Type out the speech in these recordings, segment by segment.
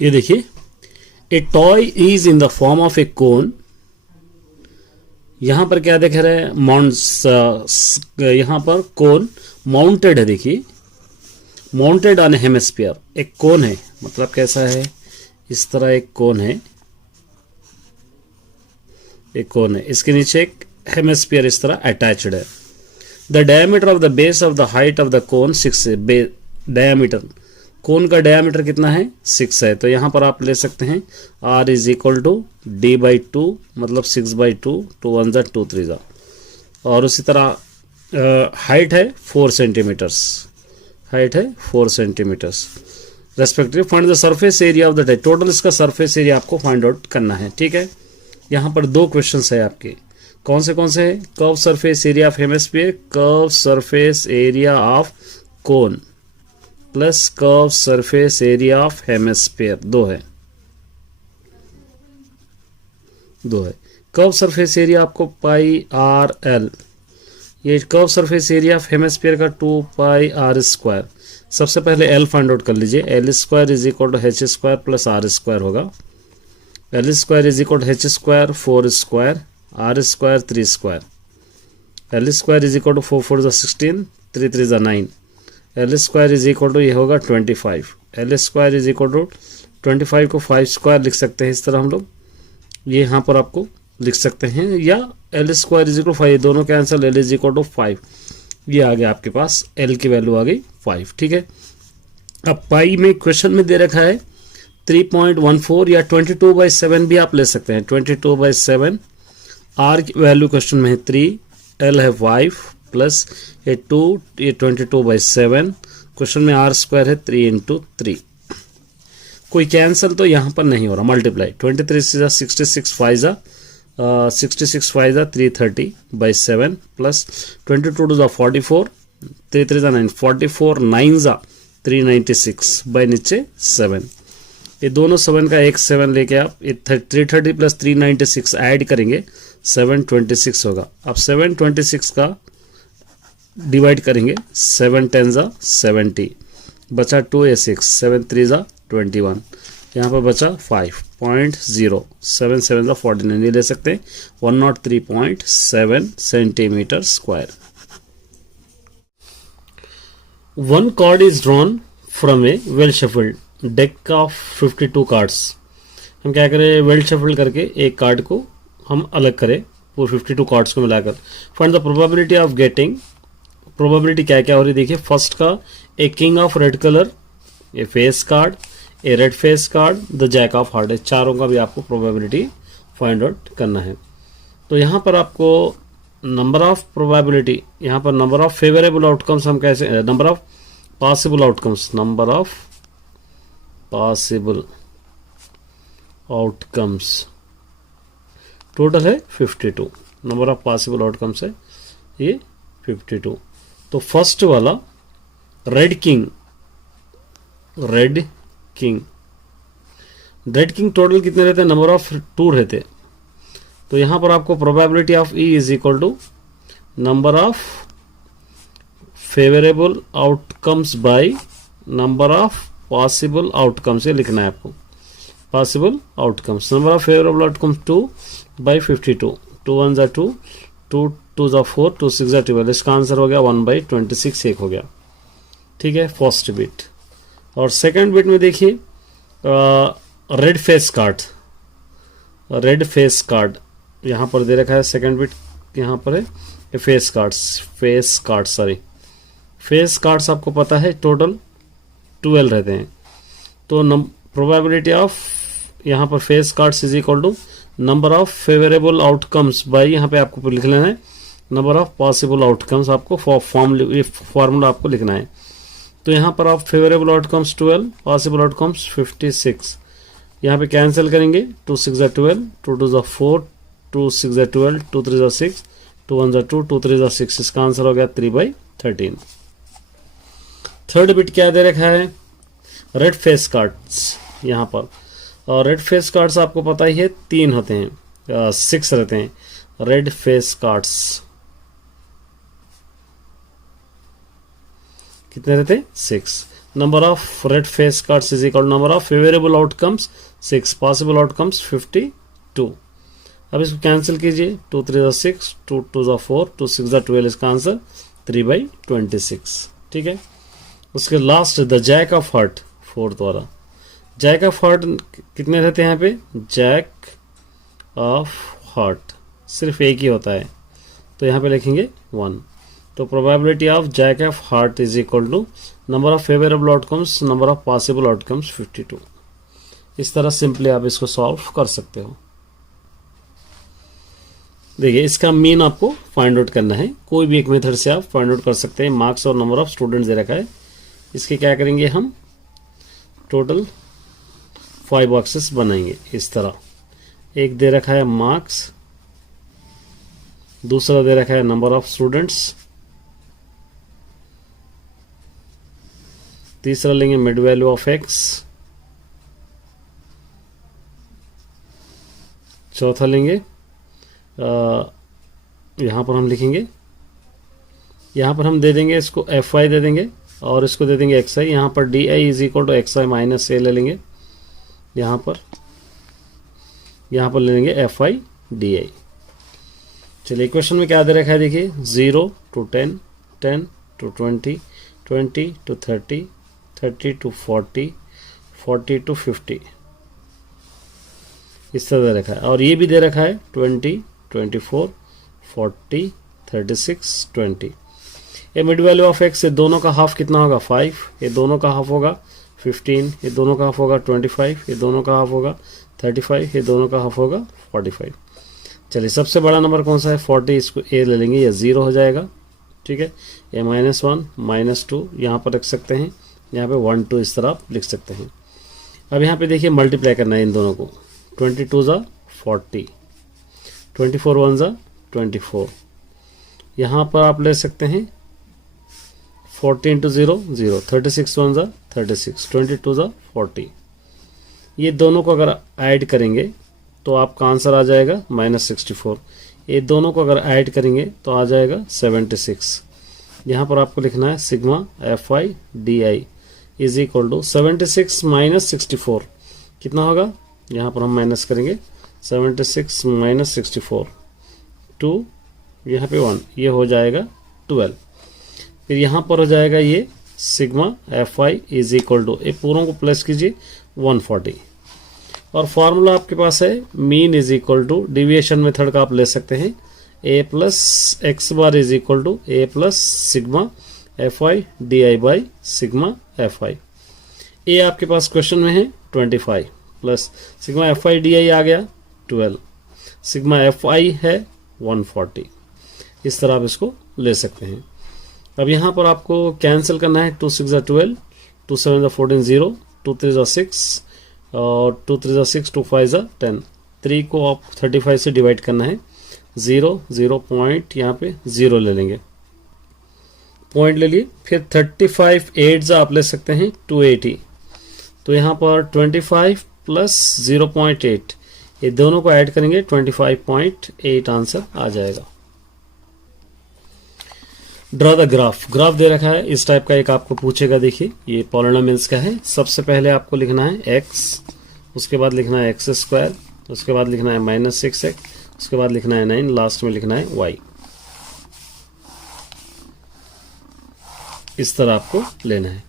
ये देखिए, a toy is in the form of a cone. यहां पर क्या दिख रहा है, यहां पर कोन माउंटेड है, देखिए माउंटेड ऑन हेमिस्फीयर। एक कोन है, मतलब कैसा है, इस तरह एक कोन है, एक कोन है, इसके नीचे एक हेमिस्फीयर इस तरह अटैच्ड है। The diameter of the base of the height of the cone 6 है। डायमीटर, कोन का डायमीटर कितना है, 6 है। तो यहां पर आप ले सकते हैं r is equal to d by two, मतलब 6/2, 2 1 जा 2 3 जा। और उसी तरह हाइट है 4 सेंटीमीटर्स, हाइट है 4 centimetres respective. Find the surface area of the type, total इसका सरफेस एरिया आपको फाइंड आउट करना है, ठीक है। यहाँ पर 2 क्वेश्चंस है आपके, कौन से है, curve surface area of hemisphere, curve surface area of cone plus curve surface area of hemisphere, 2 है। कर्व सरफेस एरिया आपको पाई आर एल, ये curve surface area of hemisphere का 2 पाई आर स्क्वायर। सबसे पहले एल फाइंड आउट कर लीजिए, L square is equal to H square plus R square होगा। L square is equal to H square 4 square, R square 3 square. L square is equal to 4 4 जा 16, 3 3 जा 9। L square is equal to ये होगा 25। L square is equal to 25 को 5 square लिख सकते हैं, इस तरह हम लोग ये यहाँ पर आपको लिख सकते हैं, या L square is equal to 5, दोनों cancel, L is equal to 5, ये आ गया आपके पास, एल की वैल्यू आ गई 5, ठीक है। अब पाई में क्वेश्चन में दे रखा है 3.14 या 22/7 भी आप ले सकते हैं, 22/7। आर की वैल्यू क्वेश्चन में है 3, एल है 5 प्लस ये 2, ये 22/7। क्वेश्चन में आर स्क्वायर है 3 × 3, कोई कैंसिल तो यहाँ पर नहीं हो रहा, मल्टीप्लाई 23 से 66 5 जा 66 5 जा 330/7 प्लस 22 2 जा 44, 3 3 जा 9, 44 9 जा 396 बाई नीचे 7। ये दोनों 7 का एक 7 लेके आप 330 प्लस 396 ऐड करेंगे, 726 होगा। अब 726 का डिवाइड करेंगे, 7 10 जा 70, बचा 2 या 6, 7 3 जा 21, यहाँ पर बचा 5.0, 7 7 जा 49, ये ले सकते हैं 103.7 centimetre square. One card is drawn from a well shuffled deck of 52 cards। हम क्या करें, वेल शफल करके एक कार्ड को हम अलग करें, पूरे 52 कार्ड्स को मिलाकर। Find the probability of getting, probability क्या क्या हो रही है देखिए। फर्स्ट का a king of red colour, a face card, a red face card, the jack of heart, चारों का भी आपको प्रोबेबिलिटी फाइंड आउट करना है। तो यहाँ पर आपको नंबर ऑफ प्रोबेबिलिटी, यहाँ पर नंबर ऑफ फेवरेबल आउटकम्स हम कैसे, number of possible outcomes, number of possible outcomes total है 52, नंबर ऑफ पॉसिबल आउटकम्स है ये 52। तो फर्स्ट वाला red king, red king, red king total कितने रहते हैं, नंबर ऑफ 2 रहते। तो यहां पर आपको probability of E is equal to number of favourable outcomes by number of possible outcomes, ये लिखना है आपको, possible outcomes. Number of favourable outcomes 2 by 52, 2 1 जा 2, 2 2 जा 4, 2 6 जा 12, इसका आंसर हो गया 1/26, एक हो गया, ठीक है, फर्स्ट बिट। और सेकंड बिट में देखिए red face card, red face card यहाँ पर दे रखा है, सेकंड बिट यहाँ पर है face cards, face card sorry, face cards आपको पता है टोटल 12 रहते हैं। तो प्रोबेबिलिटी ऑफ यहाँ पर face cards is equal to number of favourable outcomes by, यहाँ पे आपको लिख लेना है नंबर ऑफ पॉसिबल आउटकम्स, आपको फॉर्मूला आपको लिखना है। तो यहाँ पर आप फेवरेबल आउटकम्स 12, पॉसिबल आउटकम्स 56, यहाँ पे कैंसिल करेंगे, 2 6 जा 12, 2 2 जा 4, 2 6 जा 12, 2 3 जा 6, 2 1 जा 2, 2 3 जा 6, इसका आंसर हो गया 3/13। थर्ड बिट क्या दे रखा है, रेड फेस कार्ड्स यहाँ पर, और रेड फेस कार्ड्स आपको पता ही है 3 होते हैं, 6 रहते हैं रेड फेस कार्ड्स, कितने रहते हैं 6। Number of red face cards is equal number of favourable outcomes 6, possible outcomes 52। अब इसको कैंसिल कीजिए, 2 3 ज़ा 6, 2 2 ज़ा 4, 2 6 ज़ा 12, इसका आंसर 3/26। ठीक है। उसके last the jack of heart, fourth वाला। जैक ऑफ हार्ट कितने रहते हैं यहाँ पे? जैक ऑफ हार्ट सिर्फ एक ही होता है, तो यहाँ पे लिखेंगे 1। तो probability of jack of heart is equal to number of favourable outcomes number of possible outcomes 52। इस तरह सिंपली आप इसको सॉल्व कर सकते हो। देखिए इसका मीन आपको फाइंड आउट करना है, कोई भी एक मेथड से आप फाइंड आउट कर सकते हैं। मार्क्स और नंबर ऑफ स्टूडेंट्स दे रखा है, इसके क्या करेंगे हम, टोटल 5 बॉक्सेस बनाएंगे। इस तरह एक दे रखा है मार्क्स, दूसरा दे रखा है नंबर ऑफ स्टूडेंट्स, तीसरा लेंगे मिड वैल्यू ऑफ एक्स, चौथा लेंगे यहाँ पर हम लिखेंगे, यहाँ पर हम दे देंगे इसको एफ आई दे देंगे और इसको दे देंगे एक्स आई। यहाँ पर D I is equal to X I minus A ले लेंगे, यहाँ पर ले लेंगे एफ आई डी आई। चलिए इक्वेशन में क्या दे रखा है, देखिए 0 to 10, 10 to 20, 20 to 30, 30 to 40, 40 to 50, इस तरह दे रखा है। और ये भी दे रखा है 20, 24, 40, 36, 20। ये मिड वैल्यू ऑफ एक्स, ये दोनों का हाफ कितना होगा 5, ये दोनों का हाफ होगा 15, ये दोनों का हाफ होगा 25, ये दोनों का हाफ होगा 35, ये दोनों का हाफ होगा 45। चलिए सबसे बड़ा नंबर कौन सा है 40, इसको ए ले लेंगे, ये 0 हो जाएगा। ठीक है, ये -1 -2 यहाँ पर रख सकते हैं, यहाँ पे 1 2 इस तरह आप लिख सकते हैं। अब यहाँ पे देखिए मल्टीप्लाई करना है इन दोनों को, 22 ज़ा 40, 24 1 ज़ा 24, यहाँ पर आप ले सकते हैं 40 × 0 0, 36 1 ज़ा 36, 22 ज़ा 40। ये दोनों को अगर ऐड करेंगे तो आपका आंसर आ जाएगा -64। ये दोनों को अगर ऐड करेंगे तो आ जाएगा 76। यहाँ पर आपको लिखना है sigma F I D I is equal to 76 - 64 कितना होगा, यहाँ पर हम माइनस करेंगे 76 - 64, 2 यहाँ पे 1, ये हो जाएगा 12। फिर यहाँ पर हो जाएगा ये sigma F I is equal to, ये पूरों को प्लस कीजिए 140। और फॉर्मूला आपके पास है mean is equal to, deviation method का आप ले सकते हैं, a plus X bar is equal to a plus sigma F I D I by sigma F I. ए आपके पास क्वेश्चन में है 25 plus sigma F I D I आ गया 12, सिग्मा एफ आई है 140। इस तरह आप इसको ले सकते हैं। अब यहाँ पर आपको कैंसिल करना है, 2 6 ज़ा 12, 2 7 ज़ा 14 0, 2 3 ज़ा 6 और 2 3 ज़ा 6, 2 5 ज़ा 10। 3 को आप 35 से डिवाइड करना है, 0 0 पॉइंट यहाँ पे 0 ले लेंगे, पॉइंट ले लिए। फिर 35 8 ज़ा आप ले सकते हैं 280, तो यहाँ पर 25 प्लस 0.8 ये दोनों को ऐड करेंगे 25.8 आंसर आ जाएगा। ड्रॉ द ग्राफ दे रखा है, इस टाइप का एक आपको पूछेगा। देखिए ये पॉलिनोमियल्स का है। सबसे पहले आपको लिखना है x, उसके बाद लिखना है x², उसके बाद लिखना है -6x, उसके बाद लिखना है 9, लास्ट में लिखना है y। इस तरह आपको लेना है।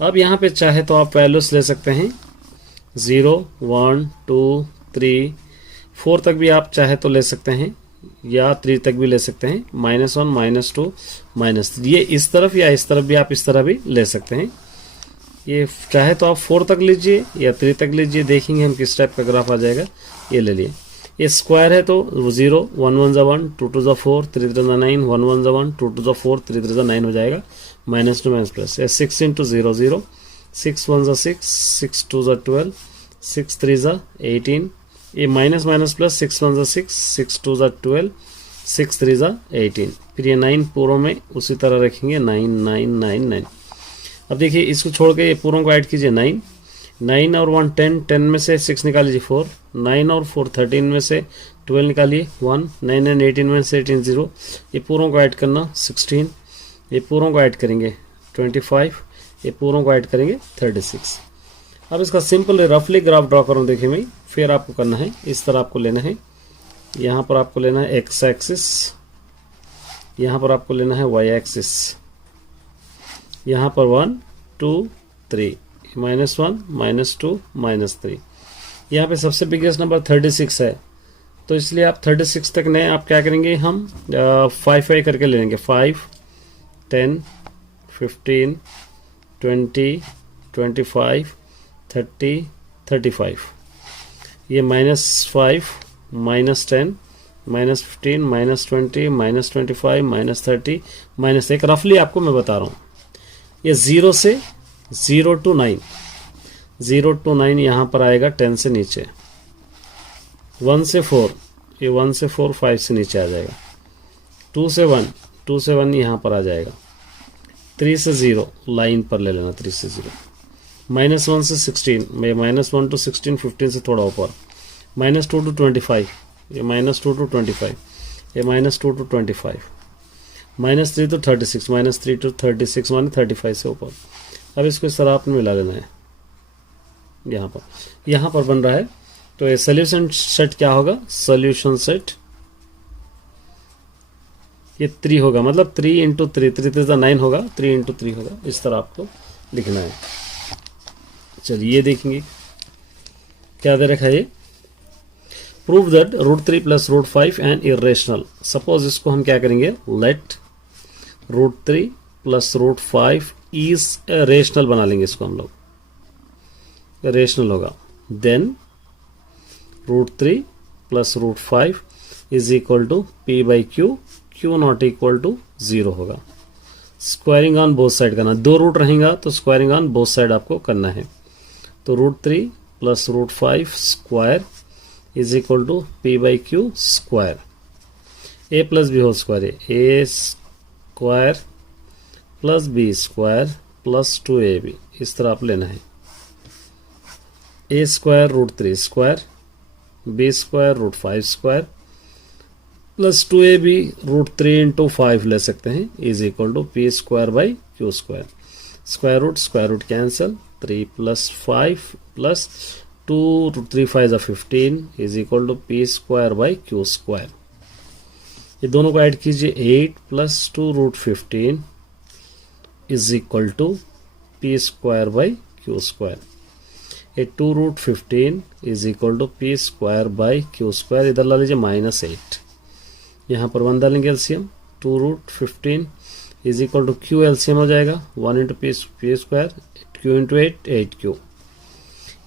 अब यहाँ पे चाहे तो आप वैल्यूज ले सकते हैं, 0 1 2 3 4 तक भी आप चाहे तो ले सकते हैं, या 3 तक भी ले सकते हैं, -1 -2 -3। ये इस तरफ या इस तरफ भी आप इस तरह भी ले सकते हैं। ये चाहे तो आप 4 तक लीजिए या 3 तक लीजिए, देखेंगे हम किस टाइप का ग्राफ आ जाएगा। ये ले लिए, ये स्क्वायर है तो 0 1 1 ज़ा 1, 2 2 ज़ा 4, 3 3 ज़ा 9, 1 1 ज़ा 1, 2 2 ज़ा 4, 3 3 ज़ा 9 हो जाएगा, -2 -+। 6 × 0 0, 6 1 ज़ा 6, 6 2 ज़ा 12, 6 3 ज़ा 18, ये -+ 6 1 ज़ा 6, 6 2 ज़ा 12, 6 3 ज़ा 18। फिर ये 9 पूरों में उसी तरह रखेंगे, 9 9 9 9। अब देखिए इसको छोड़ के ये पूरों को ऐड कीजिए, 9 9 और 1 10, 10 में से 6 निकाल लीजिए 4, 9 और 4 13 में से 12 निकालिए 1, 9 9 18 में से 18 0। ये पूरों को ऐड करना 16, ये पूरों को ऐड करेंगे 25, ये पूरों को ऐड करेंगे 36। अब इसका सिंपल रफली ग्राफ ड्रॉ करूँ, देखिए भाई, फिर आपको करना है इस तरह आपको लेना है, यहाँ पर आपको लेना है एक्स एक्सिस, यहाँ पर आपको लेना है वाई एक्सिस, यहाँ पर 1 2 3 -1 -2 -3। यहाँ पे सबसे बिगेस्ट नंबर 36 है, तो इसलिए आप 36 तक नए आप क्या करेंगे, हम 5 करके ले लेंगे। 5 10 15 20 25 30 35। ये -5 -10 -15 -20 -25 -30 -1 रफली आपको मैं बता रहा हूँ। ये 0 से 0 to 9, 0 to 9 यहाँ पर आएगा 10 से नीचे। 1 से 4, ये 1 से 4 5 से नीचे आ जाएगा। 2 से 1, 2 से 1 यहाँ पर आ जाएगा। 3 से 0 लाइन पर ले लेना, 3 से 0। -1 से 16, मैं -1 to 16 15 से थोड़ा ऊपर। -2 to 25, ये -2 to 25, ये -2 to 25। -3 to 36, -3 to 36 माने 35 से ऊपर। अब इसको इस तरह आपने मिला लेना है। यहाँ पर बन रहा है, तो ये सोल्यूशन सेट क्या होगा, सोल्यूशन सेट ये 3 होगा, मतलब 3 × 3, 3 3 9 होगा, 3 × 3 होगा। इस तरह आपको लिखना है। चलिए ये देखेंगे क्या दे रखा है, ये prove that √3 + √5 and irrational. Suppose इसको हम क्या करेंगे, लेट √3 + √5 इज रेशनल बना लेंगे, इसको हम लोग रेशनल होगा। Then √3 + √5 is equal to P/Q, Q not equal to 0 होगा। स्क्वायरिंग ऑन बोथ साइड करना, 2 रूट रहेगा तो स्क्वायरिंग ऑन बोथ साइड आपको करना है। तो √3 + √5 square is equal to P/Q square, A + B whole square है, A square + B square + 2AB, इस तरह आप लेना है। A square √3 square, B square √5 square + 2AB √3 × 5 ले सकते हैं, is equal to P² / Q²। Square root cancel, 3 + 5 + 2 3 5 15 is equal to P² / Q²। ये दोनों को ऐड कीजिए, 8 + 2 √15 is equal to P² / Q²। ये 2 √15 is equal to P² / Q²। इधर ला लीजिए -8, यहाँ पर 1 डालेंगे LCM. 2 √15 is equal to Q LCM हो जाएगा, 1 × P², Q × 8 8Q।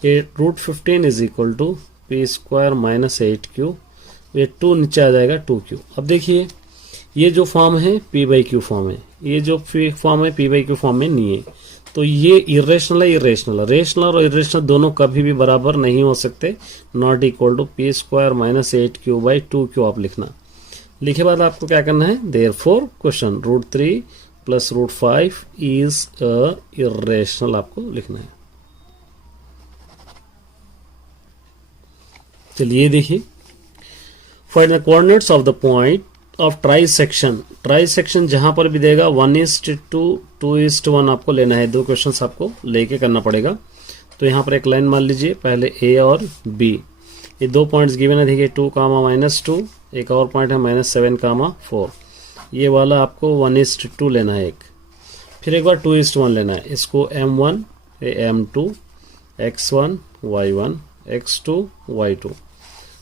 ये √15 is equal to P² - 8Q, ये 2 नीचे आ जाएगा 2Q। अब देखिए ये जो फॉर्म है P/Q फॉर्म है, ये जो फॉर्म है P/Q फॉर्म में नहीं है, तो ये इरेशनल है। इरेशनल, रेशनल और इरेशनल दोनों कभी भी बराबर नहीं हो सकते। Not equal to P² - 8Q/2Q आप लिखना। लिखे बाद आपको क्या करना है, therefore question √3 + √5 is a irrational आपको लिखना है। चलिए देखिए, find the coordinates of the point of trisection. Trisection जहां पर भी देगा 1:2 2:1 आपको लेना है। 2 क्वेश्चंस आपको लेके करना पड़ेगा। तो यहाँ पर एक लाइन मान लीजिए, पहले A और B, ये 2 पॉइंट्स गिवन है, देखिए 2, -2, एक और पॉइंट है -7, 4। ये वाला आपको 1:2 लेना है एक, फिर एक बार 2:1 लेना है। इसको M1 M2 X1 Y1 X2 Y2।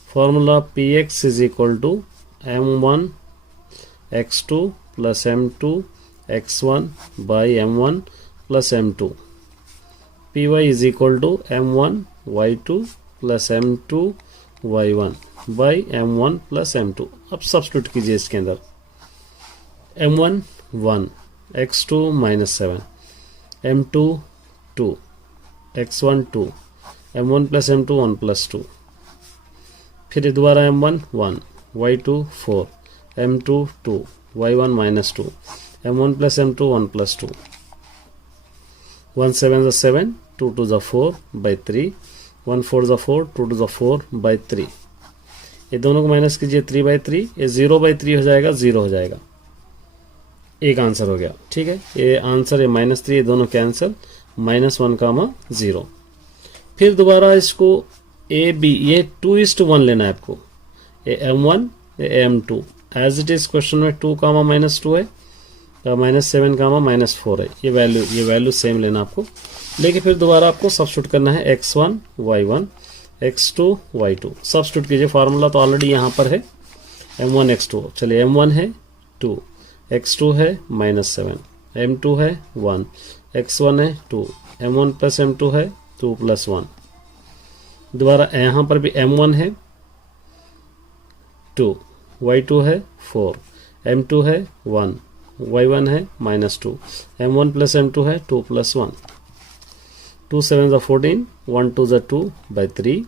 Formula Px is equal to M1 X2 + M2 X1 / M1 + M2। Py is equal to M1 Y2 + M2 Y1 / M1 + M2। अब सब्स्टिट्यूट कीजिए इसके अंदर, M1 1, X2 -7, M2 2, X1 2, M1 + M2 1 + 2। फिर दोबारा M1 1, Y2 4, M2 2, Y1 -2, M1 + M2 1 + 2। 1 7 7, 2 2 4/3, 1 4 4, 2 2 4/3। ये दोनों को minus कीजिए 3/3, ये 0/3 हो जाएगा, 0 हो जाएगा। एक आंसर हो गया, ठीक है। ये आंसर है -3, ये दोनों कैंसिल, -1, 0। फिर दोबारा इसको ए बी, ये 2:1 लेना है आपको। ये M1, ये M2 as it is question में 2, -2 है, -7, -4 है। ये वैल्यू सेम लेना आपको। लेकिन फिर दोबारा आपको सब्स्टिट्यूट करना है x1 y1 x2 y2। Substitute कीजिए, फार्मूला तो ऑलरेडी यहाँ पर है m1 x2। चलिए m1 है 2, x2 है -7, m2 है 1, x1 है 2, m1 + m2 है 2 + 1। दोबारा यहाँ पर भी m1 है 2, y2 है 4, m2 है 1, y1 है -2, m1 + m2 है 2 + 1। 2 7 14, 1 2 2/3,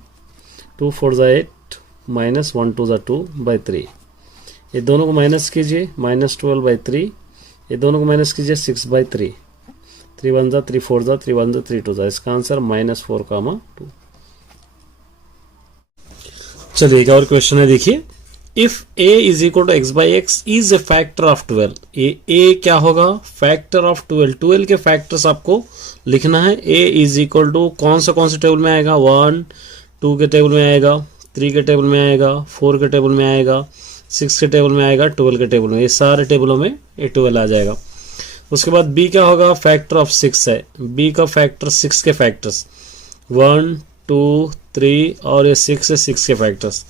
2 4 8, -1 2 2/3। ये दोनों को माइनस कीजिए, -12/3। ये दोनों को माइनस कीजिए 6/3। 3 1 3 4 3 1 3 2। इसका आंसर -4, 2। चलिए एक और क्वेश्चन है, देखिए। If a = x/x is a factor of 12, ए क्या होगा? Factor of 12। 12 के फैक्टर्स आपको लिखना है। a = कौन से टेबल में आएगा? 1 2 के टेबल में आएगा, 3 के टेबल में आएगा, 4 के टेबल में आएगा, 6 के टेबल में आएगा, 12 के टेबल में। ये सारे टेबलों में ये 12 आ जाएगा। उसके बाद b क्या होगा? फैक्टर ऑफ 6 है। b का फैक्टर 6 के फैक्टर्स 1 2 3 और ये 6 है, 6 के factors.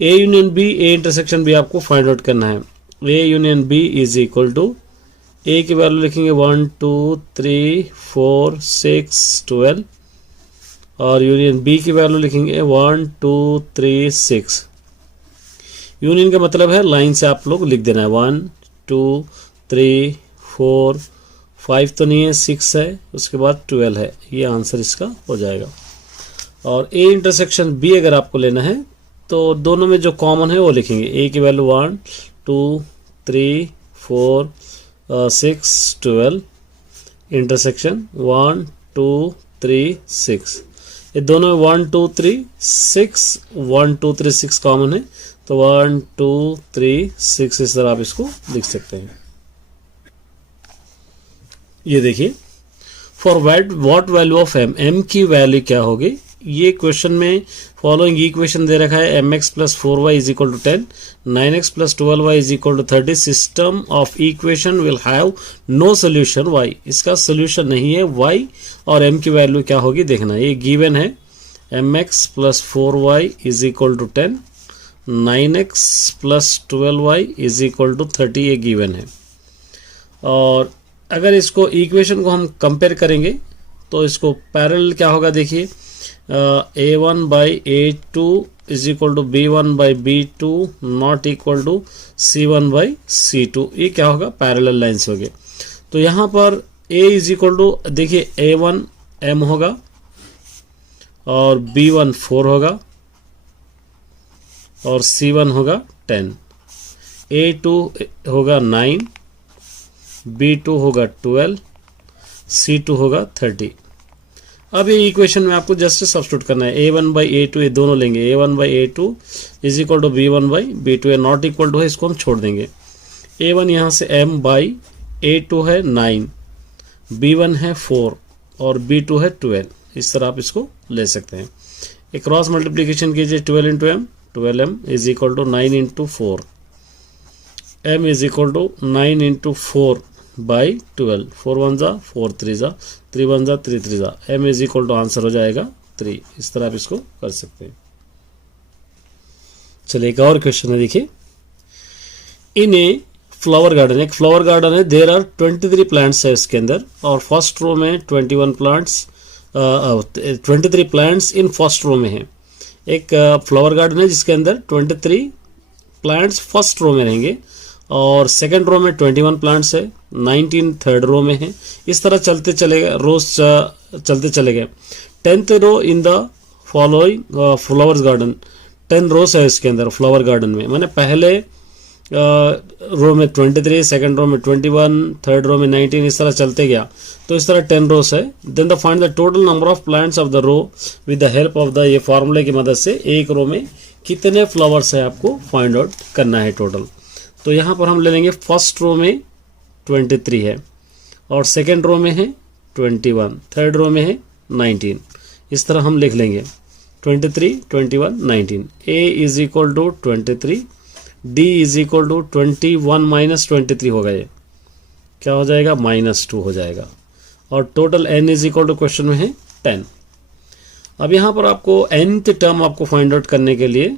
a union b, a intersection b आपको फाइंड आउट करना है। a यूनियन b = a की वैल्यू लिखेंगे 1 2 3 4 6 12 और यूनियन b की वैल्यू लिखेंगे 1 2 3 6। यूनियन का मतलब है लाइन से आप लोग लिख देना है। 1 2 3 4 5 तो नहीं है, 6 है, उसके बाद 12 है। ये आंसर इसका हो जाएगा। और a इंटरसेक्शन b अगर आपको लेना है तो दोनों में जो कॉमन है वो लिखेंगे। a की वैल्यू 1 2 3 4 6 12 इंटरसेक्शन 1 2 3 6। ये दोनों में 1 2 3 6 1 2 3 6 कॉमन है, तो 1 2 3 6 इस तरह आप इसको लिख सकते हैं। ये देखिए, for what value of m की वैल्यू क्या होगी? ये क्वेश्चन में फॉलोइंग इक्वेशन दे रखा है। mx + 4y = 10, 9x + 12y = 30। System of equation will have no solution y। इसका सोल्यूशन नहीं है y। और m की वैल्यू क्या होगी देखना। ये गिवन है mx + 4y = 10, 9x + 12y = 30। ये गिवन है। और अगर इसको इक्वेशन को हम कंपेयर करेंगे तो इसको पैरेलल क्या होगा देखिए। a1/a2 = b1/b2 not equal to c1/c2। ये क्या होगा? पैरेलल लाइन्स हो गए। तो यहाँ पर a देखिए a1 m होगा और b1 4 होगा और c1 होगा 10, a2 होगा 9, b2 होगा 12, c2 होगा 30। अब ये इक्वेशन में आपको जस्ट सब्स्टिट्यूट करना है। a1/a2 ये दोनों लेंगे। a1/a2 = b1/b2 not equal to है, इसको हम छोड़ देंगे। a1 यहाँ से m/a2 है 9, b1 है 4 और b2 है 12। इस तरह आप इसको ले सकते हैं। एक क्रॉस मल्टीप्लीकेशन कीजिए। 12 × m, 12m = 9 × 4, m = 9 × 4/12, 4 1 4 3 3 1 3 3 m = answer हो जाएगा 3। इस तरह आप इसको कर सकते हैं। चलिए एक और क्वेश्चन है, देखिए। इन ए फ्लावर गार्डन, एक फ्लावर गार्डन है। देयर आर 23 प्लांट्स है इसके अंदर और फर्स्ट रो में 21 plants 23 plants in first row में है। एक फ्लावर गार्डन है जिसके अंदर 23 प्लांट्स फर्स्ट रो में रहेंगे और सेकंड रो में 21 प्लांट्स है, 19 थर्ड रो में है। इस तरह चलते चलेगा, रोज चलते चले गए। 10th row in the following flowers garden, 10 rows है इसके अंदर फ्लावर गार्डन में। मैंने पहले रो में 23, सेकंड रो में 21, थर्ड रो में 19, इस तरह चलते गया। तो इस तरह 10 रोज है। Then the find the total number of plants of the row with the help of the, ये फार्मूले की मदद से एक रो में कितने फ्लावर्स है आपको फाइंड आउट करना है टोटल। तो यहाँ पर हम ले लेंगे फर्स्ट रो में 23 है और सेकेंड रो में है 21, थर्ड रो में है 19। इस तरह हम लिख लेंगे 23, 21, 19। A is equal to 23, D is equal to 21 minus 23 होगा, ये क्या हो जाएगा -2 हो जाएगा और total N is equal to question में है 10। अब यहाँ पर आपको nth टर्म आपको फाइंड आउट करने के लिए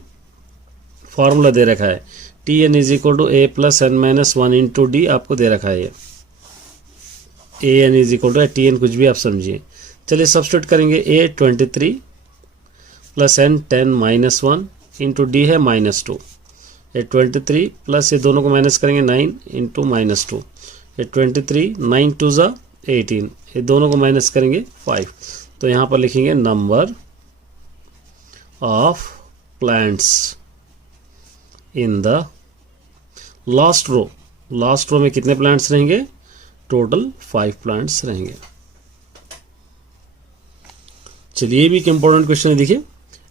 फॉर्मूला दे रखा है Tn is equal to A plus n minus 1 into D आपको दे रखा है ये An is equal to Tn कुछ भी आप समझिए। चलिए सब्स्टिट्यूट करेंगे A 23 plus n 10 minus 1 into D है -2। ये 23 प्लस ये दोनों को माइनस करेंगे 9 इंटू -2। ये 23 9 2 ज़ा 18, ये दोनों को माइनस करेंगे 5। तो यहाँ पर लिखेंगे number of plants in the last row. Last row में कितने प्लांट्स रहेंगे? टोटल 5 प्लांट्स रहेंगे। चलिए ये भी एक इंपॉर्टेंट क्वेश्चन है, देखिए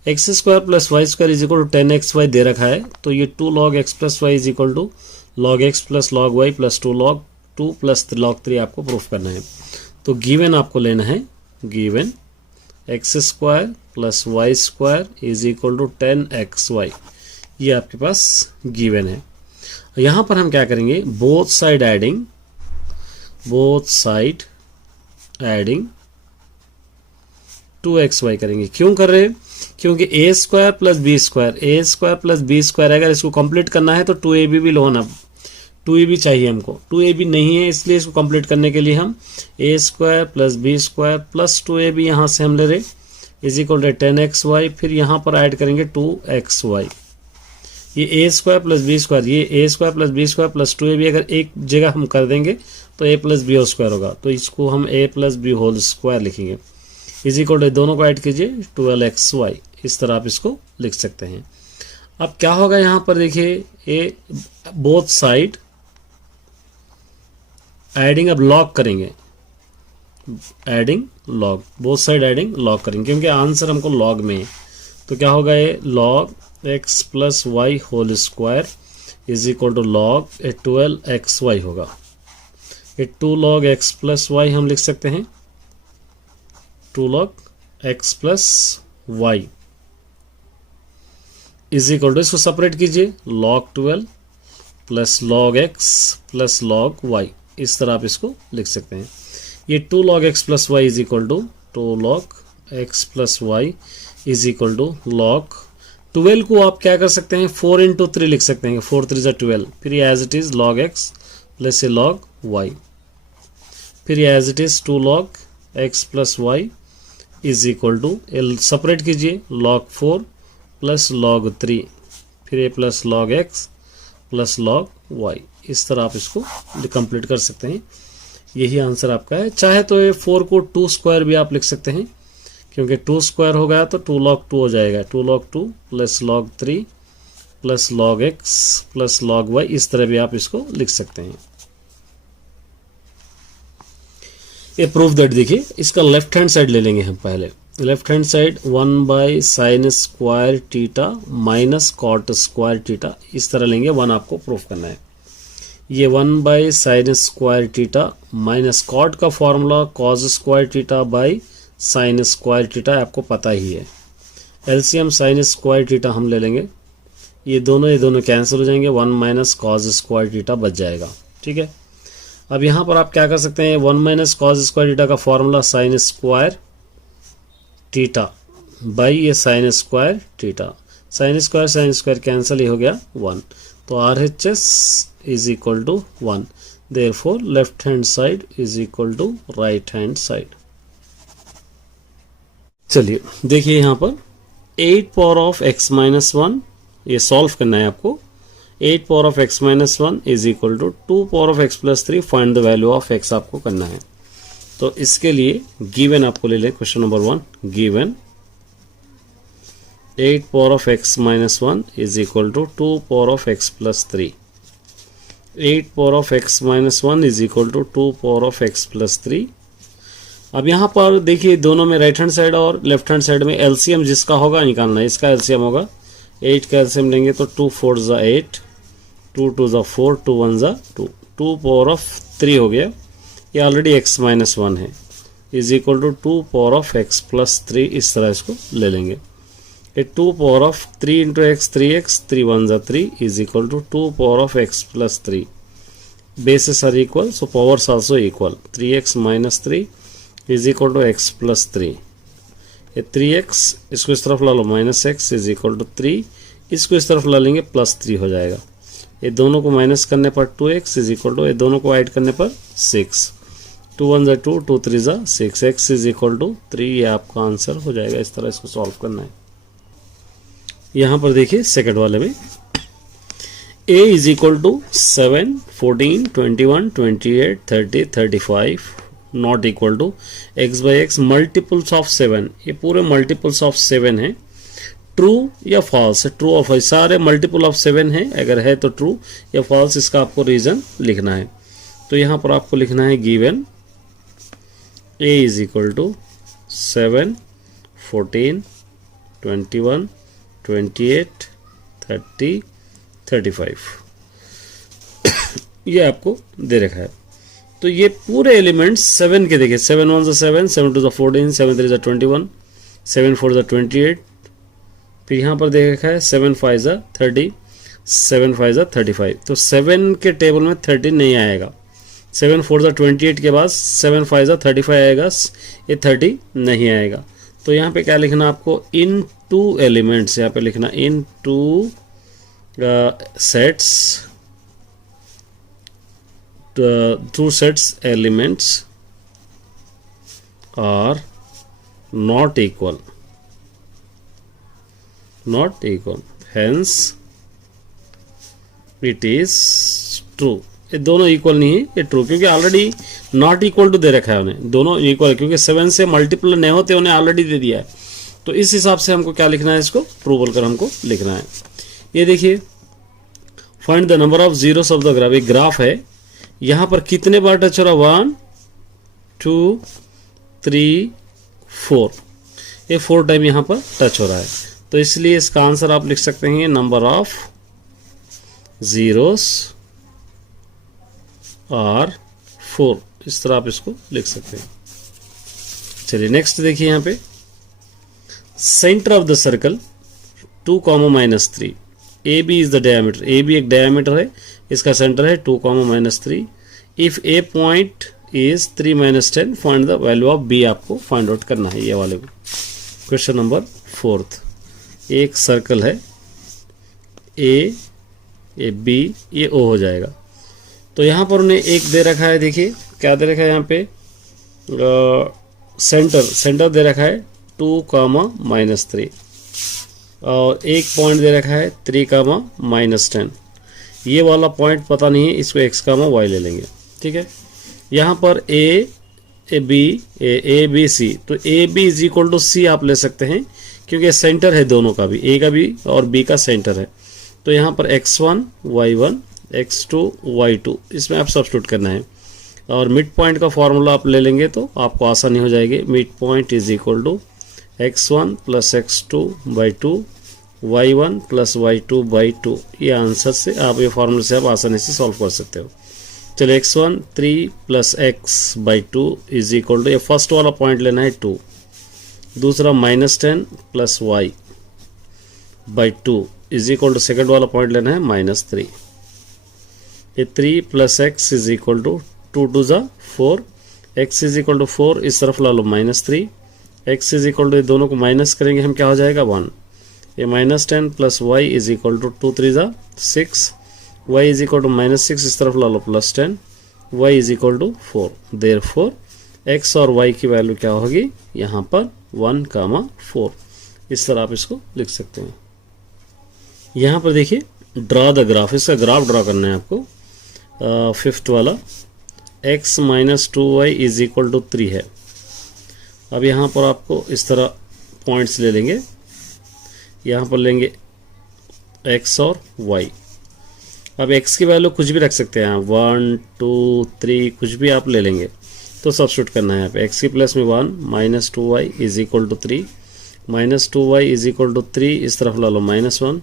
x square plus y square is equal to 10xy दे रखा है, तो ये 2 log x plus y is equal to log x plus log y plus 2 log 2 plus log 3 आपको प्रूफ करना है। तो गिवन आपको लेना है, given x square plus y square is equal to 10xy, ये आपके पास गिवन है। यहाँ पर हम क्या करेंगे, बोथ साइड एडिंग 2xy करेंगे। क्यों कर रहे हैं? क्योंकि a square plus B square अगर इसको कंप्लीट करना है तो 2ab भी लो ना, 2ab चाहिए हमको, 2ab नहीं है, इसलिए इसको कंप्लीट करने के लिए हम a square plus B square plus 2ab यहाँ से हम ले रहे इज इक्वल टू 10xy, फिर यहाँ पर ऐड करेंगे 2xy। ये a square plus B square, ये a square plus B square plus 2ab अगर एक जगह हम कर देंगे तो a plus B whole square होगा, तो इसको हम a plus B whole square लिखेंगे इज इक्वल टू दोनों को ऐड कीजिए 12xy। इस तरह आप इसको लिख सकते हैं। अब क्या होगा यहाँ पर देखिए, ए बोथ साइड एडिंग, अब लॉग करेंगे, adding log, both side adding log करेंगे क्योंकि आंसर हमको लॉग में है। तो क्या होगा, ये log x plus y whole square is equal to log 12xy होगा। ये 2 log x प्लस वाई हम लिख सकते हैं, 2 log x plus y is equal to, इसको सेपरेट कीजिए, log 12 plus log x plus log y, इस तरह आप इसको लिख सकते हैं। ये 2 log x plus y is equal to 2 log x plus y is equal to log 12 को आप क्या कर सकते हैं, 4 इंटू 3 लिख सकते हैं, 4 3 ज़ा 12, फिर ये as it is log x plus ये log y, फिर ये as it is 2 log x plus y is equal to, separate कीजिए, log 4 प्लस log 3, फिर ये plus log x plus log y, इस तरह आप इसको कंप्लीट कर सकते हैं। यही आंसर आपका है। चाहे तो ये 4 को 2 स्क्वायर भी आप लिख सकते हैं, क्योंकि 2 स्क्वायर हो गया तो 2 log 2 हो जाएगा, 2 log 2 plus log 3 plus log x plus log y, इस तरह भी आप इसको लिख सकते हैं। ये प्रूफ दैट, देखिए इसका लेफ्ट हैंड साइड ले लेंगे हम पहले। Left hand side 1 by sine square theta minus cot square theta, इस तरह लेंगे, 1 आपको प्रूफ करना है। ये 1 by sine square theta minus cot का formula cos square theta by sine square theta आपको पता ही है। एलसीएम साइन स्क्वायर टीटा हम ले लेंगे, ये दोनों कैंसिल हो जाएंगे, 1 माइनस कॉस स्क्वायर टीटा बच जाएगा। ठीक है, अब यहाँ पर आप क्या कर सकते हैं, 1 माइनस कॉस स्क्वायर टीटा का formula sine square theta by ये sine square theta, sine square cancel ही हो गया 1, तो RHS is equal to 1, therefore left hand side is equal to right hand side. चलिए देखिए यहाँ पर 8 पावर ऑफ x माइनस 1, ये सॉल्व करना है आपको। 8 power of x minus 1 is equal to 2 power of x plus 3, find the value of x आपको करना है। तो इसके लिए गिवन आपको ले लें, question number 1, given 8 power of x minus 1 is equal to 2 power of x plus 3। 8 power of x minus 1 is equal to 2 power of x plus 3। अब यहाँ पर देखिए दोनों में राइट हैंड साइड और लेफ्ट हैंड साइड में LCM जिसका होगा निकालना है, इसका एलसीएम होगा 8 का एलसीएम लेंगे तो 2 4 ज़ा 8, 2 2 ज़ा 4, 2 1 ज़ा 2, टू पावर ऑफ 3 हो गया, ये ऑलरेडी x माइनस 1 है, is equal to 2 power of x plus 3, इस तरह इसको ले लेंगे। ये 2 power of 3 into x 3x, 3 1 जा 3 is equal to 2 power of x plus 3, bases are equal so powers also equal, 3x minus 3 is equal to x plus 3, ये 3x इसको इस तरफ ला लो minus X is equal to 3, इसको इस तरफ ला लेंगे प्लस 3 हो जाएगा, ये दोनों को माइनस करने पर 2x इज इक्वल टू, ये दोनों को ऐड करने पर 6, 2 1 जा 2, 2 3 जा 6, x इज इक्वल टू 3, ये आपका आंसर हो जाएगा। इस तरह इसको सॉल्व करना है। यहाँ पर देखिए सेकंड वाले में a is equal to 7, 14, 21, 28, 30, 35 not equal to x by x multiples of 7, ये पूरे multiples of 7 है, ट्रू या फॉल्स, ट्रू और फॉल्स, सारे मल्टीपल ऑफ 7 है, अगर है तो ट्रू या फॉल्स, इसका आपको रीजन लिखना है। तो यहाँ पर आपको लिखना है given a is equal to 7, 14, 21, 28, 30, 35 ये आपको दे रखा है। तो ये पूरे एलिमेंट्स 7 के देखिए, 7 1 7, 7 2 14, 7 3 21, 7 4 28, फिर यहाँ पर दे रखा है 7 5 30, 7 5 35। तो 7 के टेबल में 30 नहीं आएगा, 7 4 28 के बाद 7 5 35 आएगा, ये 30 नहीं आएगा। तो यहाँ पे क्या लिखना आपको, इन टू एलिमेंट्स, यहाँ पे लिखना इन to sets, two sets elements are not equal, hence it is true। ये दोनों इक्वल नहीं है, ये ट्रू, क्योंकि ऑलरेडी नॉट इक्वल टू दे रखा है उन्हें, दोनों इक्वल है, क्योंकि 7 से मल्टीपल नहीं होते, उन्हें ऑलरेडी दे दिया है। तो इस हिसाब से हमको क्या लिखना है, इसको ट्रू बोलकर हमको लिखना है। ये देखिए find the number of zeros of the graph, एक ग्राफ है, यहाँ पर कितने बार टच हो रहा, 1 2 3 4, ये 4 टाइम यहाँ पर टच हो रहा है। तो इसलिए इसका आंसर आप लिख सकते हैं नंबर ऑफ जीरोस आर 4, इस तरह आप इसको लिख सकते हैं। चलिए नेक्स्ट देखिए, यहाँ पे centre of the circle 2, -3, A B is the diameter, A B एक डायमीटर है, इसका सेंटर है 2, -3, if a point is 3 - 10 find the value of B, आपको फाइंड आउट करना है। ये वाले क्वेश्चन नंबर 4, एक सर्कल है ए बी, ये ओ हो जाएगा। तो यहाँ पर उन्हें एक दे रखा है, देखिए क्या दे रखा है यहाँ पे, सेंटर दे रखा है 2, -3, और एक पॉइंट दे रखा है 3, -10, ये वाला पॉइंट पता नहीं है, इसको x, y ले लेंगे, ठीक है। यहाँ पर ए बी सी, तो A B is equal to C आप ले सकते हैं, क्योंकि सेंटर है दोनों का भी, ए का भी और बी का सेंटर है। तो यहाँ पर x1 y1 x2 y2, इसमें आप सब्स्टिट्यूट करना है, और मिड पॉइंट का फॉर्मूला आप ले लेंगे तो आपको आसानी हो जाएगी। Mid point is equal to x1 + x2 / 2 y1 + y2 / 2, ये आंसर से आप, ये फॉर्मूले से आप आसानी से सॉल्व कर सकते हो। चलिए x1 3 + x / 2 is equal to, ये फर्स्ट वाला पॉइंट लेना है 2, दूसरा -10 + y / 2 is equal to, second वाला पॉइंट लेना है -3, ये 3 + x is equal to 2 2 = 4, x is equal to 4, इस तरफ ला लो -3, x इज इक्वल टू, ये दोनों को माइनस करेंगे हम, क्या हो जाएगा 1, ये -10 + y is equal to 2 3 = 6, y is equal to -6, इस तरफ ला लो +10, y is equal to 4। Therefore x और y की वैल्यू क्या होगी यहाँ पर 1, 4, इस तरह आप इसको लिख सकते हैं। यहाँ पर देखिए ड्रा द ग्राफ, इसका ग्राफ ड्रा करना है आपको। 5th वाला x - 2y is equal to 3 है। अब यहाँ पर आपको इस तरह पॉइंट्स ले लेंगे, यहाँ पर लेंगे x और y। अब x की वैल्यू कुछ भी रख सकते हैं, 1 2 3 कुछ भी आप ले लेंगे, तो सब्स्टिट्यूट करना है यहाँ पे। x की प्लेस में 1 - 2y is equal to 3, -2y is equal to 3, इस तरफ ला लो -1,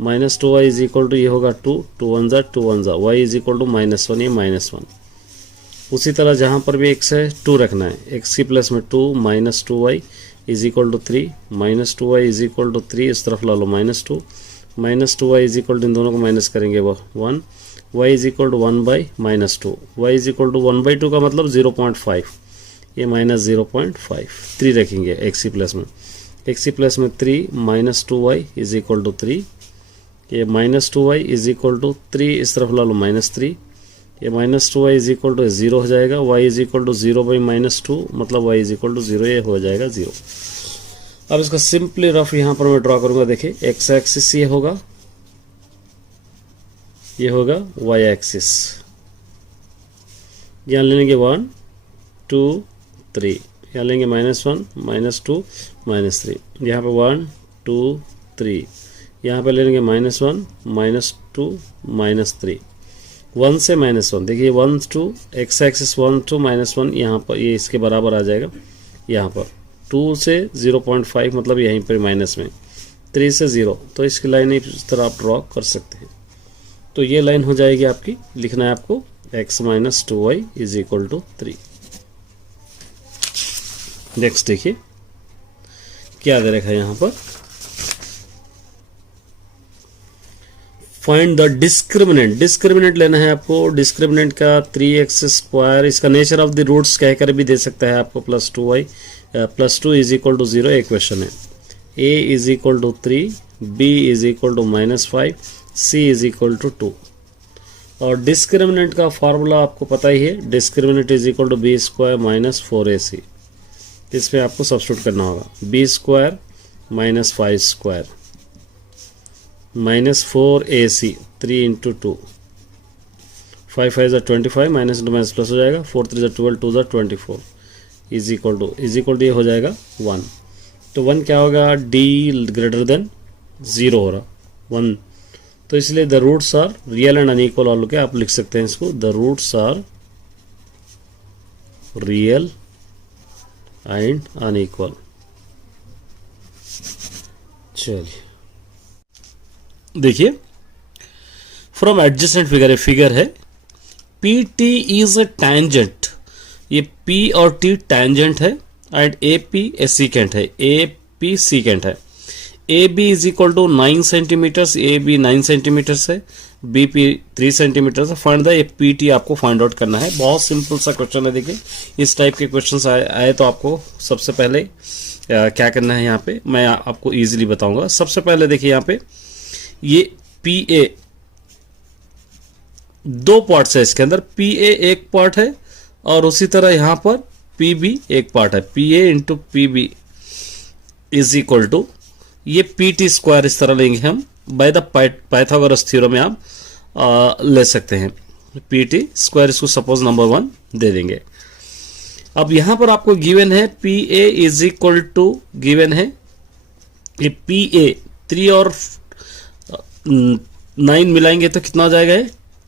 -2y इज इक्वल टू ये होगा 2, 2 1 ज़ा 2 1 ज़ा, y इज इक्वल टू -1, ये -1। उसी तरह जहाँ पर भी x है 2 रखना है, x की प्लस में 2 -2y is equal to 3, -2y is equal to 3, इस तरफ ला लो -2, -2y इज इक्वल टू, इन दोनों को माइनस करेंगे वो 1, y is equal to 1/-2, y is equal to 1/2 का मतलब 0.5, ये -0.5, 3 रखेंगे x की प्लस में, x की प्लस में 3 -2y इज इक्वल टू 3, ये -2y इज इक्वल टू 3, इस तरफ ला लो -3, ये -2y इज इक्वल टू 0 हो जाएगा, y इज इक्वल टू 0/-2 मतलब y इज इक्वल टू 0, ये हो जाएगा 0। अब इसका सिंपली रफ यहाँ पर मैं ड्रॉ करूँगा, देखिए x एक्सिस ये होगा y एक्सिस, यहाँ ले लेंगे 1 2 3, यहाँ लेंगे -1 -2 -3, यहाँ पे 1 2 3, यहाँ पे ले लेंगे -1 -2 -3, 1 से -1, देखिए 1 2 x एक्सिस 1 2 -1, यहाँ पर ये इसके बराबर आ जाएगा, यहाँ पर 2 से 0.5 मतलब यहीं पर माइनस में, 3 से 0, तो इसकी लाइन इस तरह आप ड्रॉ कर सकते हैं। तो ये लाइन हो जाएगी आपकी, लिखना है आपको x - 2y is equal to 3। Next देखिए क्या दे रखा है यहाँ पर, फाइंड द डिस्क्रिमिनेंट लेना है आपको। डिस्क्रिमिनेंट का 3x², इसका नेचर ऑफ द रूट्स कहकर भी दे सकता है आपको, +2y +2 इज इक्वल टू 0, एक क्वेश्चन है। a is equal to 3, b is equal to -5, c is equal to 2। और डिस्क्रिमिनेंट का फार्मूला आपको पता ही है, discriminant is equal to b² - 4ac, इसमें आपको सब्स्टिट्यूट करना होगा, b² - 5² -4ac, 3 × 2, 5 5 = 25, minus into minus plus हो जाएगा, 4 3 = 12, 2 = 24 इज इक्वल टू ये हो जाएगा 1। तो 1 क्या होगा, d > 0 हो रहा 1, तो इसलिए the roots are real and unequal ऑल के आप लिख सकते हैं इसको, the roots are real and unequal. चलिए देखिए, फ्रॉम एडजेसेंट फिगर है, P T is a tangent, ये P और T टैंजेंट है, एंड AP ए सीकेंट है, AP सीकेंट है। AB is equal to 9 centimetres, AB 9 centimetres है, BP 3 सेंटीमीटर्स है। फाइंड द PT आपको फाइंड आउट करना है। बहुत सिंपल सा क्वेश्चन है। देखिए इस टाइप के क्वेश्चंस आए तो आपको सबसे पहले क्या करना है, यहाँ पे मैं आपको इजीली बताऊंगा। सबसे पहले देखिए यहाँ पे ये PA 2 पार्ट्स है, इसके अंदर PA एक पार्ट है और उसी तरह यहाँ पर PB एक पार्ट है। PA into PB is equal to ये PT², इस तरह लेंगे हम, बाय द पाइथागोरस थ्योरम में आप ले सकते हैं। PT², इसको सपोज नंबर 1 दे देंगे। अब यहां पर आपको गिवन है PA is equal to, given है ये PA 3 और 9 मिलाएंगे तो कितना हो जाएगा,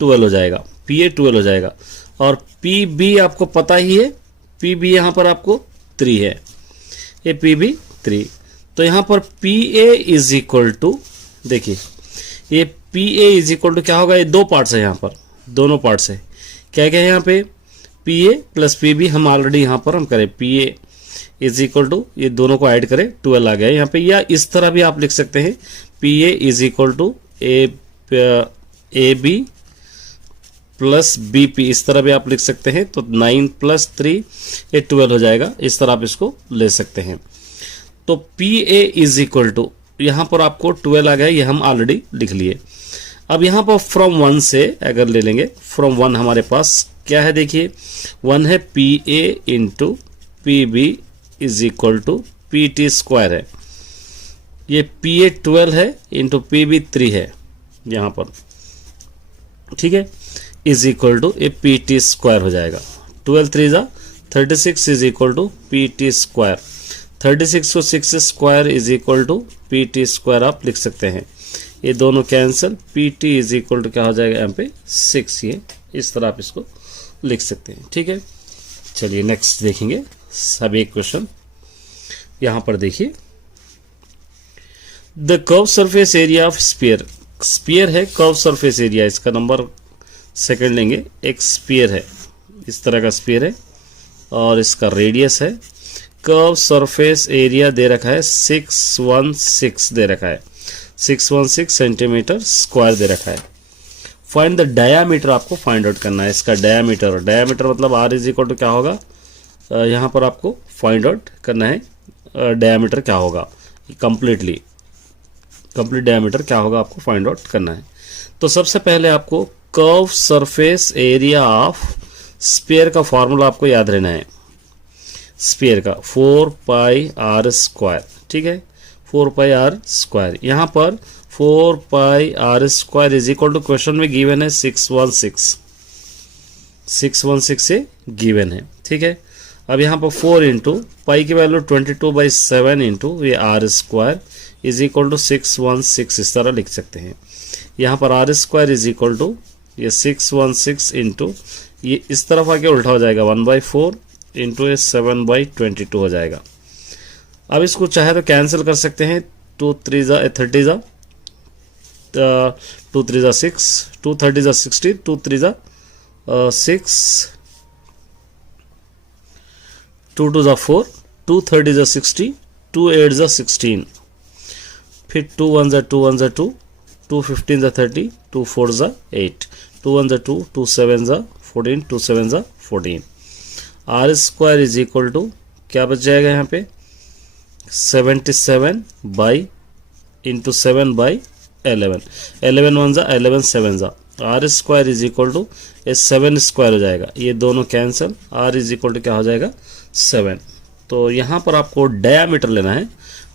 12 हो जाएगा, PA 12 हो जाएगा। और PB आपको पता ही है, PB यहां पर आपको 3 है, ये PB 3। तो यहां पर PA इज इक्वल टू, देखिए ये PA इज इक्वल टू क्या होगा, ये 2 पार्ट्स है, यहां पर दोनों पार्ट्स है। क्या क्या है यहाँ पे, PA प्लस PB हम ऑलरेडी यहां पर हम करें, PA इज इक्वल टू ये दोनों को ऐड करें 12 आ गया यहाँ पे। या इस तरह भी आप लिख सकते हैं, PA is equal to AB plus BP, इस तरह भी आप लिख सकते हैं। तो 9 + 3 ये 12 हो जाएगा, इस तरह आप इसको ले सकते हैं। तो PA इज इक्वल टू यहाँ पर आपको 12 आ गया, ये हम ऑलरेडी लिख लिए। अब यहाँ पर फ्रॉम 1 से अगर ले लेंगे, फ्रॉम 1 हमारे पास क्या है, देखिए 1 है PA into PB is equal to PT² है। ये PA 12 है इंटू PB 3 है यहाँ पर, ठीक है, इज इक्वल टू ये PT² हो जाएगा। 12 3 = 36 इज इक्वल टू PT²। 36 को 6² इज इक्वल टू PT² आप लिख सकते हैं। ये दोनों cancel, PT is equal to क्या हो जाएगा यहाँ पे 6, ये इस तरह आप इसको लिख सकते हैं, ठीक है। चलिए नेक्स्ट देखेंगे सब एक क्वेश्चन। यहाँ पर देखिए, the curve surface area of sphere, sphere है, कर्व सरफेस एरिया, इसका नंबर सेकंड लेंगे। एक स्फीयर है, इस तरह का स्फीयर है और इसका रेडियस है। कर्व सरफेस एरिया दे रखा है 616 दे रखा है, 616 सेंटीमीटर स्क्वायर दे रखा है। फाइंड द डायामीटर आपको फाइंड आउट करना है, इसका डायामीटर। डायामीटर मतलब आर इज इक्वल टू क्या होगा, यहाँ पर आपको फाइंड आउट करना है डायामीटर क्या होगा, कंप्लीट डायामीटर क्या होगा आपको फाइंड आउट करना है। तो सबसे पहले आपको curve surface area of sphere का फॉर्मूला आपको याद रहना है। स्फीयर का 4 पाई आर स्क्वायर, ठीक है, 4 पाई आर स्क्वायर। यहाँ पर 4 pi R square is equal to question में गिवन है 616 से गिवन है, ठीक है। अब यहाँ पर 4 इंटू पाई की वैल्यू 22/7 इंटू ये r square is equal to 616 इस तरह लिख सकते हैं। यहाँ पर r square is equal to ये 616 इंटू ये इस तरफ आके उल्टा हो जाएगा 1/4 इंटू ये 7/22 हो जाएगा। अब इसको चाहे तो कैंसिल कर सकते हैं, 2 3 जा 30 जा 2 3 जा 6, 2 30 जा 60, 2 3 जा 6, 2 2 जा 4, 2 30 जा 60, 2 8 जा 16, फिर 2 1 जा 2 1 जा 2, 2 15 जा 30, 2 4 जा 8, 2 1 जा 2, 2 7 जा 14, 2 7 जा 14। R square is equal to क्या बच जाएगा यहाँ पे 77 बाई इंटू 7/11, 11 1 जा 11 7 जा। R square is equal to 7 square हो जाएगा, ये दोनों cancel, r is equal to क्या हो जाएगा 7। तो यहाँ पर आपको डायामीटर लेना है।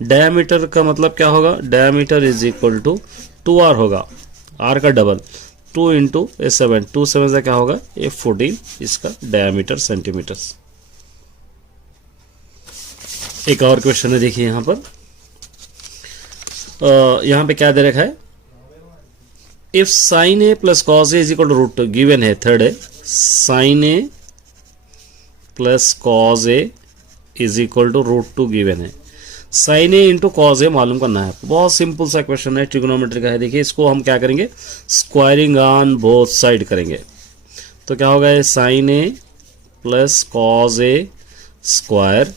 डायामीटर का मतलब क्या होगा, diameter is equal to 2r होगा, r का डबल 2 इंटू 7, 2 7 से क्या होगा ये 14 इसका डायामीटर सेंटीमीटर्स। एक और क्वेश्चन है, देखिए यहाँ पर यहाँ पे क्या दे रखा है, if sine A plus cos A is equal to root, given है थर्ड है, sine A plus cos A is equal to √2 given है। Sine A into cos A मालूम करना है आपको, बहुत सिंपल सा क्वेश्चन है, ट्रिग्नोमेट्री का है। देखिए इसको हम क्या करेंगे, स्क्वायरिंग ऑन बोथ साइड करेंगे। तो क्या होगा, sine A plus cos A square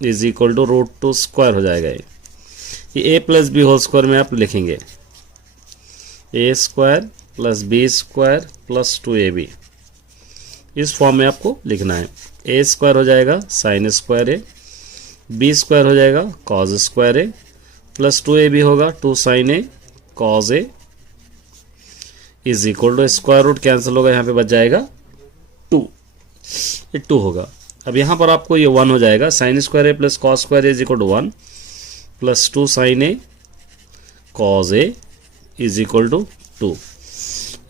is equal to √2 square हो जाएगा। ये A plus B whole square में आप लिखेंगे A square plus B square plus 2ab, इस फॉर्म में आपको लिखना है। ए स्क्वायर हो जाएगा sine square A, B square हो जाएगा cos square A, plus 2ab होगा 2 sine A cos A is equal to square root cancel होगा, यहाँ पे बच जाएगा 2, ये 2 होगा। अब यहाँ पर आपको ये 1 हो जाएगा, sine square A plus cos square A is equal to 1 plus 2 sine A cos A is equal to 2।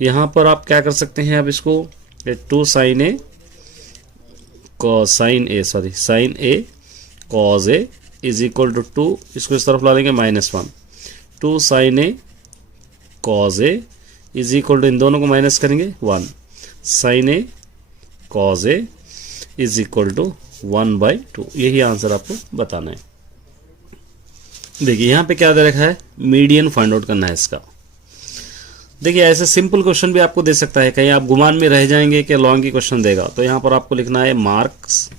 यहाँ पर आप क्या कर सकते हैं, अब इसको 2 sine A sine A cos A is equal to 2, इसको इस तरफ ला लेंगे -1, 2 sine A cos A is equal to, इन दोनों को माइनस करेंगे 1 sine A cos A is equal to 1/2। यही आंसर आपको बताना है। देखिए यहाँ पे क्या दे रखा है, मीडियन फाइंड आउट करना है इसका। देखिए ऐसे सिंपल क्वेश्चन भी आपको दे सकता है, कहीं आप गुमान में रह जाएंगे कि लॉन्ग की क्वेश्चन देगा, तो यहाँ पर आपको लिखना है मार्क्स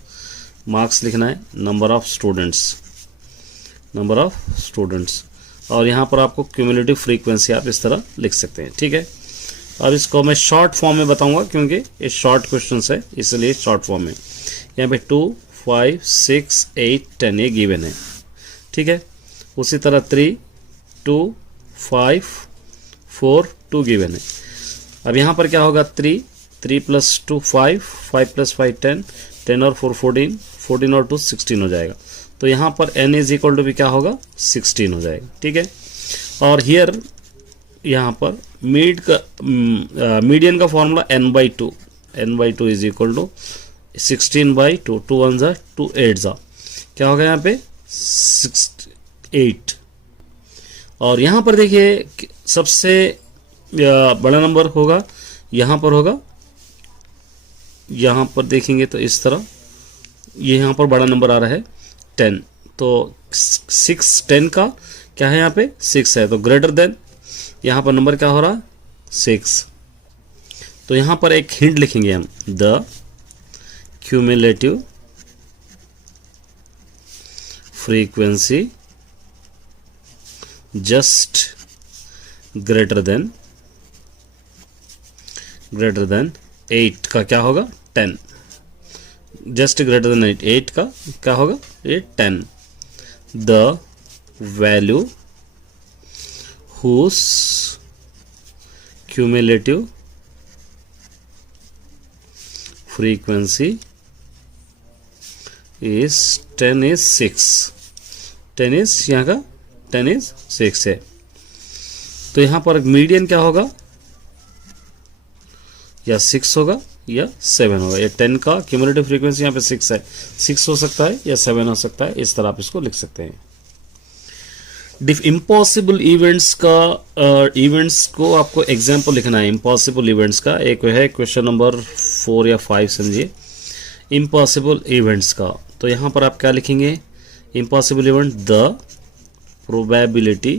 लिखना है, नंबर ऑफ स्टूडेंट्स, और यहाँ पर आपको क्यूमुलेटिव फ्रीक्वेंसी आप इस तरह लिख सकते हैं, ठीक है। अब इसको मैं शॉर्ट फॉर्म में बताऊंगा क्योंकि ये शॉर्ट क्वेश्चन है, इसलिए शॉर्ट फॉर्म में। यहाँ पे 2 5 6 8 10 ये गिवन है, ठीक है। उसी तरह 3 2 5 4 2 गिवन है। अब यहाँ पर क्या होगा, 3 + 2 5 + 5 10 10 और 4 14 14 और 2 16 हो जाएगा। तो यहाँ पर n इज इक्वल टू भी क्या होगा 16 हो जाएगा, ठीक है। और हियर यहाँ पर मीडियन का formula n/2 is equal to 16/2, 2 1 जा 2 8 जा, क्या होगा यहाँ पे 8। और यहाँ पर देखिए सबसे बड़ा नंबर होगा यहाँ पर होगा, यहाँ पर देखेंगे तो इस तरह ये यहाँ पर बड़ा नंबर आ रहा है 10, तो 6 10 का क्या है यहाँ पे 6 है, तो ग्रेटर देन यहाँ पर नंबर क्या हो रहा, 6। तो यहाँ पर एक हिंट लिखेंगे हम, the cumulative frequency just greater than 8 का क्या होगा, 10। जस्ट ग्रेटर देन 8 का क्या होगा, ये 10। The value whose cumulative frequency is 10 is 6। 10 इज यहाँ का 10 इज 6 है। तो यहाँ पर मीडियन क्या होगा, या 6 होगा या 7 होगा। ये 10 का क्यूमुलेटिव फ्रीक्वेंसी यहाँ पे 6 है, 6 हो सकता है या 7 हो सकता है, इस तरह आप इसको लिख सकते हैं। इम्पॉसिबल इवेंट्स का इवेंट्स को आपको एग्जाम्पल लिखना है। इम्पॉसिबल इवेंट्स का एक है क्वेश्चन नंबर 4 या 5 समझिए, इम्पॉसिबल इवेंट्स का। तो यहाँ पर आप क्या लिखेंगे, impossible event the probability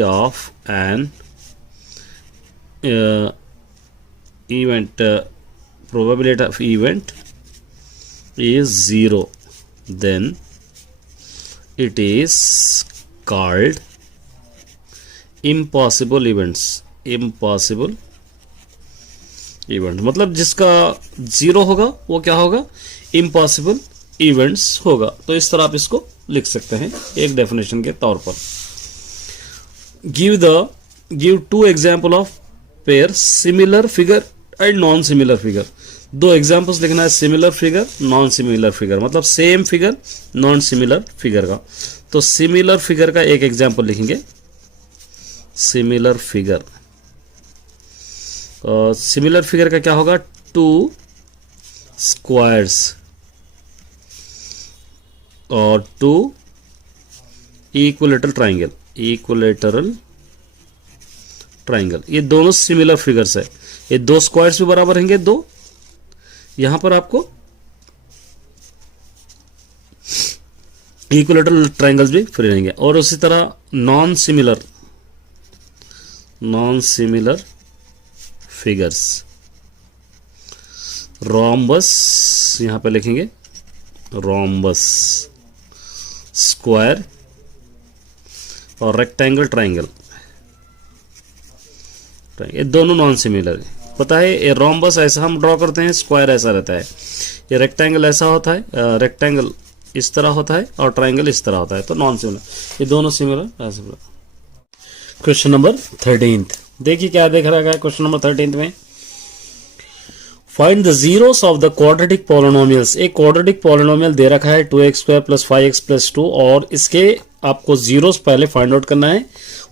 of an event probability of event is 0, then it is called impossible events। impossible event मतलब जिसका 0 होगा वो क्या होगा, impossible events होगा। तो इस तरह आप इसको लिख सकते हैं एक डेफिनेशन के तौर पर। Give 2 example of pair similar figure and non similar figure. 2 examples लिखना है, similar figure, non similar figure, मतलब same figure non similar figure का। तो सिमिलर फिगर का एक एग्जाम्पल लिखेंगे, सिमिलर फिगर। सिमिलर फिगर का क्या होगा, 2 स्क्वायर्स और 2 इक्विलेटरल ट्राइंगल, ये दोनों सिमिलर फिगर्स है। ये 2 स्क्वायर्स भी बराबर रहेंगे 2, यहां पर आपको इक्विलेटरल ट्राइंगल्स भी फ्री रहेंगे। और उसी तरह नॉन सिमिलर फिगर्स, रोम्बस यहां पे लिखेंगे, रोम्बस, स्क्वायर और रेक्टेंगल ट्राइंगल, ये दोनों नॉन सिमिलर है। पता है ये रोम्बस ऐसा हम ड्रॉ करते हैं, स्क्वायर ऐसा रहता है, ये रेक्टेंगल ऐसा होता है, रेक्टेंगल इस तरह होता है और ट्राइंगल इस तरह होता है, तो नॉन सिमिलर, ये दोनों सिमिलर ऐसे। क्वेश्चन नंबर 13, देखिए क्या देख रहा है क्वेश्चन नंबर 13 में, find the zeros of the quadratic polynomials. एक क्वाड्रेटिक पॉलिनोमियल दे रखा है 2x² + 5x + 2 और इसके आपको जीरोस पहले फाइंड आउट करना है,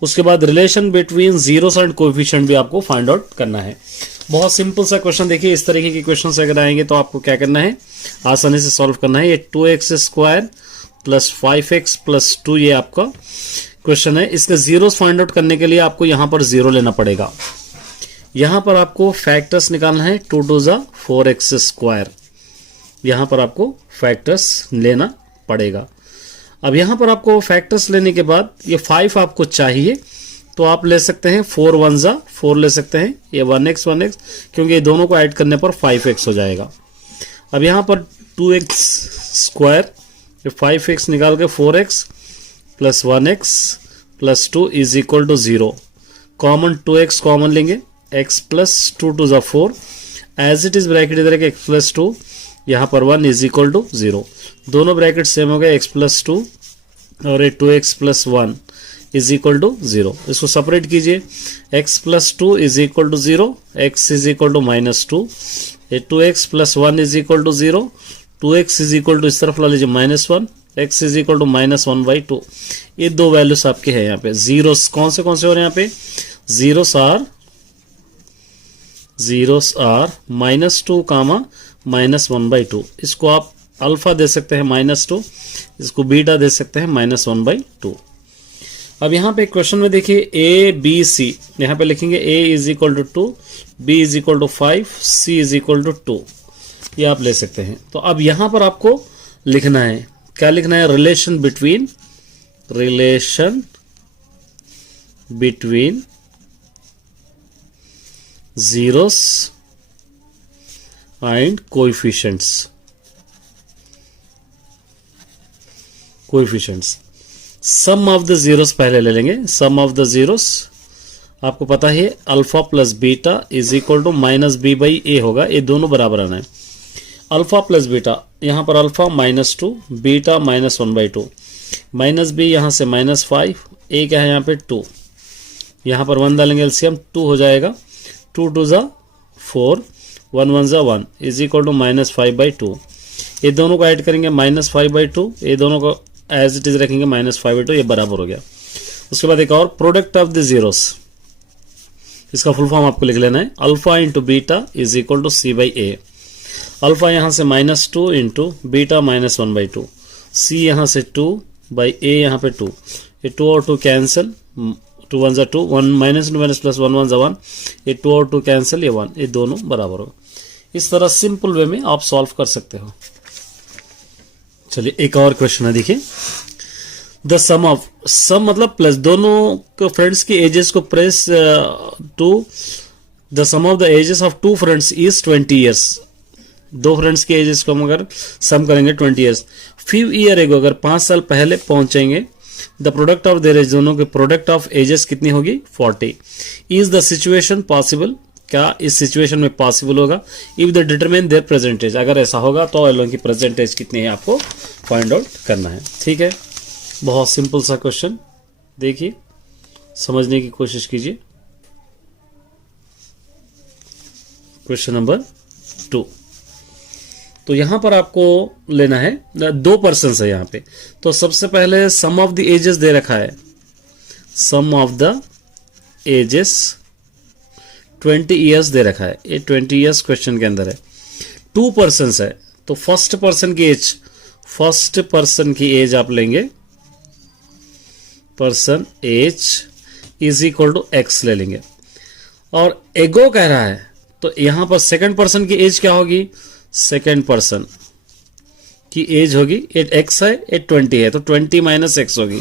उसके बाद relation between zeros and coefficient भी आपको फाइंड आउट करना है। बहुत सिंपल सा क्वेश्चन, देखिए इस तरीके के क्वेश्चन अगर आएंगे तो आपको क्या करना है, आसानी से सॉल्व करना है। ये 2x² + 5x + 2 ये आपका क्वेश्चन है। इसके जीरोस फाइंड आउट करने के लिए आपको यहां पर 0 लेना पड़ेगा। यहां पर आपको फैक्टर्स निकालना है, 2 × 4x², यहां पर आपको फैक्टर्स लेना पड़ेगा। अब यहां पर आपको फैक्टर्स लेने के बाद ये 5 आपको चाहिए तो आप ले सकते हैं 4 × 1 = 4 ले सकते हैं, ये 1x क्योंकि ये दोनों को ऐड करने पर 5x हो जाएगा। अब यहां पर 2x², 5x निकाल के 4x + 1x + 2 = 0। Common 2x common लेंगे, x + 2 × 4 as it is bracket इधर के x + 2, यहाँ पर 1 = 0। दोनों ब्रैकेट सेम हो गए, x + 2 और ये 2x + 1 = 0। इसको सेपरेट कीजिए, x + 2 = 0, x -2, ये 2x + 1 = 0, 2x इस तरफ ला लीजिए -1, x -1/2। ये 2 वैल्यूज आपके हैं यहाँ पे। जीरोस कौन से हो रहे हैं यहाँ पे, जीरोस आर -2, -1/2। इसको आप अल्फा दे सकते हैं -2, इसको बीटा दे सकते हैं -1/2। अब यहाँ पे क्वेश्चन में देखिए a b c, यहाँ पे लिखेंगे a = 2, b = 5, c = 2, ये आप ले सकते हैं। तो अब यहाँ पर आपको लिखना है, क्या लिखना है, relation between relation between zeros and coefficients. Sum of the zeros पहले ले लेंगे. सम ऑफ द जीरोस आपको पता है alpha plus beta is equal to minus B by A होगा. ये दोनों बराबर आना है. अल्फा प्लस बीटा, यहां पर अल्फा -2, बीटा -1/2, माइनस बी यहां से -5, ए क्या है यहां पे 2, यहां पर 1 डालेंगे एलसीएम 2 हो जाएगा. 2 2 ज़ा 4, 1 1 ज़ा 1 इज इक्वल टू -5/2. ये दोनों को ऐड करेंगे -5/2, ये दोनों को एज इट इज रखेंगे -5/2, ये बराबर हो गया. उसके बाद एक और प्रोडक्ट ऑफ द जीरोस, इसका फुल फॉर्म आपको लिख लेना है. Alpha into beta is equal to c by a. Alpha यहां से -2 इंटू बीटा -1/2, सी यहां से 2 बाई ए यहां पे 2, ये 2 और 2 कैंसिल, 2 1 ज़ा 2, 1 -2 प्लस 1 1 ज़ा 1, ये 2 और 2 कैंसिल, ये 1, ये दोनों बराबर हो. इस तरह सिंपल वे में आप सॉल्व कर सकते हो. चलिए एक और क्वेश्चन है, देखिए. द सम मतलब प्लस, दोनों फ्रेंड्स की एजेस को press to the sum of the ages of 2 friends is 20 years. 2 friends की एजेस को हम अगर सम करेंगे 20 ईयर्स, फ्यू ईयर एगो, अगर 5 साल पहले पहुंचेंगे, the product of their age, दोनों के प्रोडक्ट ऑफ एजेस कितनी होगी 40. इज द सिचुएशन पॉसिबल, क्या इस सिचुएशन में पॉसिबल होगा. If the determine their present age, अगर ऐसा होगा तो एलोन की प्रेजेंटेज कितनी है आपको फाइंड आउट करना है. ठीक है, बहुत सिंपल सा क्वेश्चन, देखिए समझने की कोशिश कीजिए. Question number 2. तो यहां पर आपको लेना है 2 पर्सन है यहां पे. तो सबसे पहले सम ऑफ द एजेस दे रखा है. Sum of the ages 20 years दे रखा है. ये 20 ईयर्स क्वेश्चन के अंदर है. 2 पर्सन है, तो फर्स्ट पर्सन की एज आप लेंगे, person age is equal to x ले लेंगे. और एगो कह रहा है, तो यहां पर सेकंड पर्सन की एज क्या होगी, सेकंड पर्सन की एज होगी, 8x है, 820 है, तो 20 माइनस एक्स होगी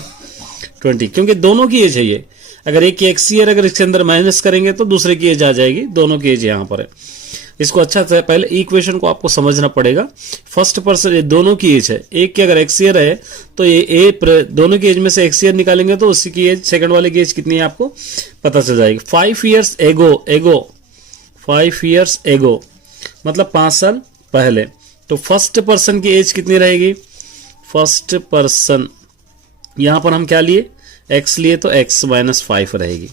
20, क्योंकि दोनों की एज है ये. अगर एक की एक्स ईयर अगर इसके अंदर माइनस करेंगे तो दूसरे की एज आ जाएगी, दोनों की एज यहां पर है. इसको अच्छा से पहले इक्वेशन को आपको समझना पड़ेगा. फर्स्ट पर्सन, ये दोनों की एज है, एक की अगर एक्स ईयर है तो ये दोनों की एज में से एक्स ईयर निकालेंगे तो उसी की एज, सेकंड वाले की एज कितनी है आपको पता चल जाएगी. 5 ईयर्स एगो 5 ईयर्स एगो मतलब 5 साल पहले. तो फर्स्ट पर्सन की एज कितनी रहेगी, फर्स्ट पर्सन यहां पर हम क्या लिए, एक्स लिए, तो x -5 रहेगी.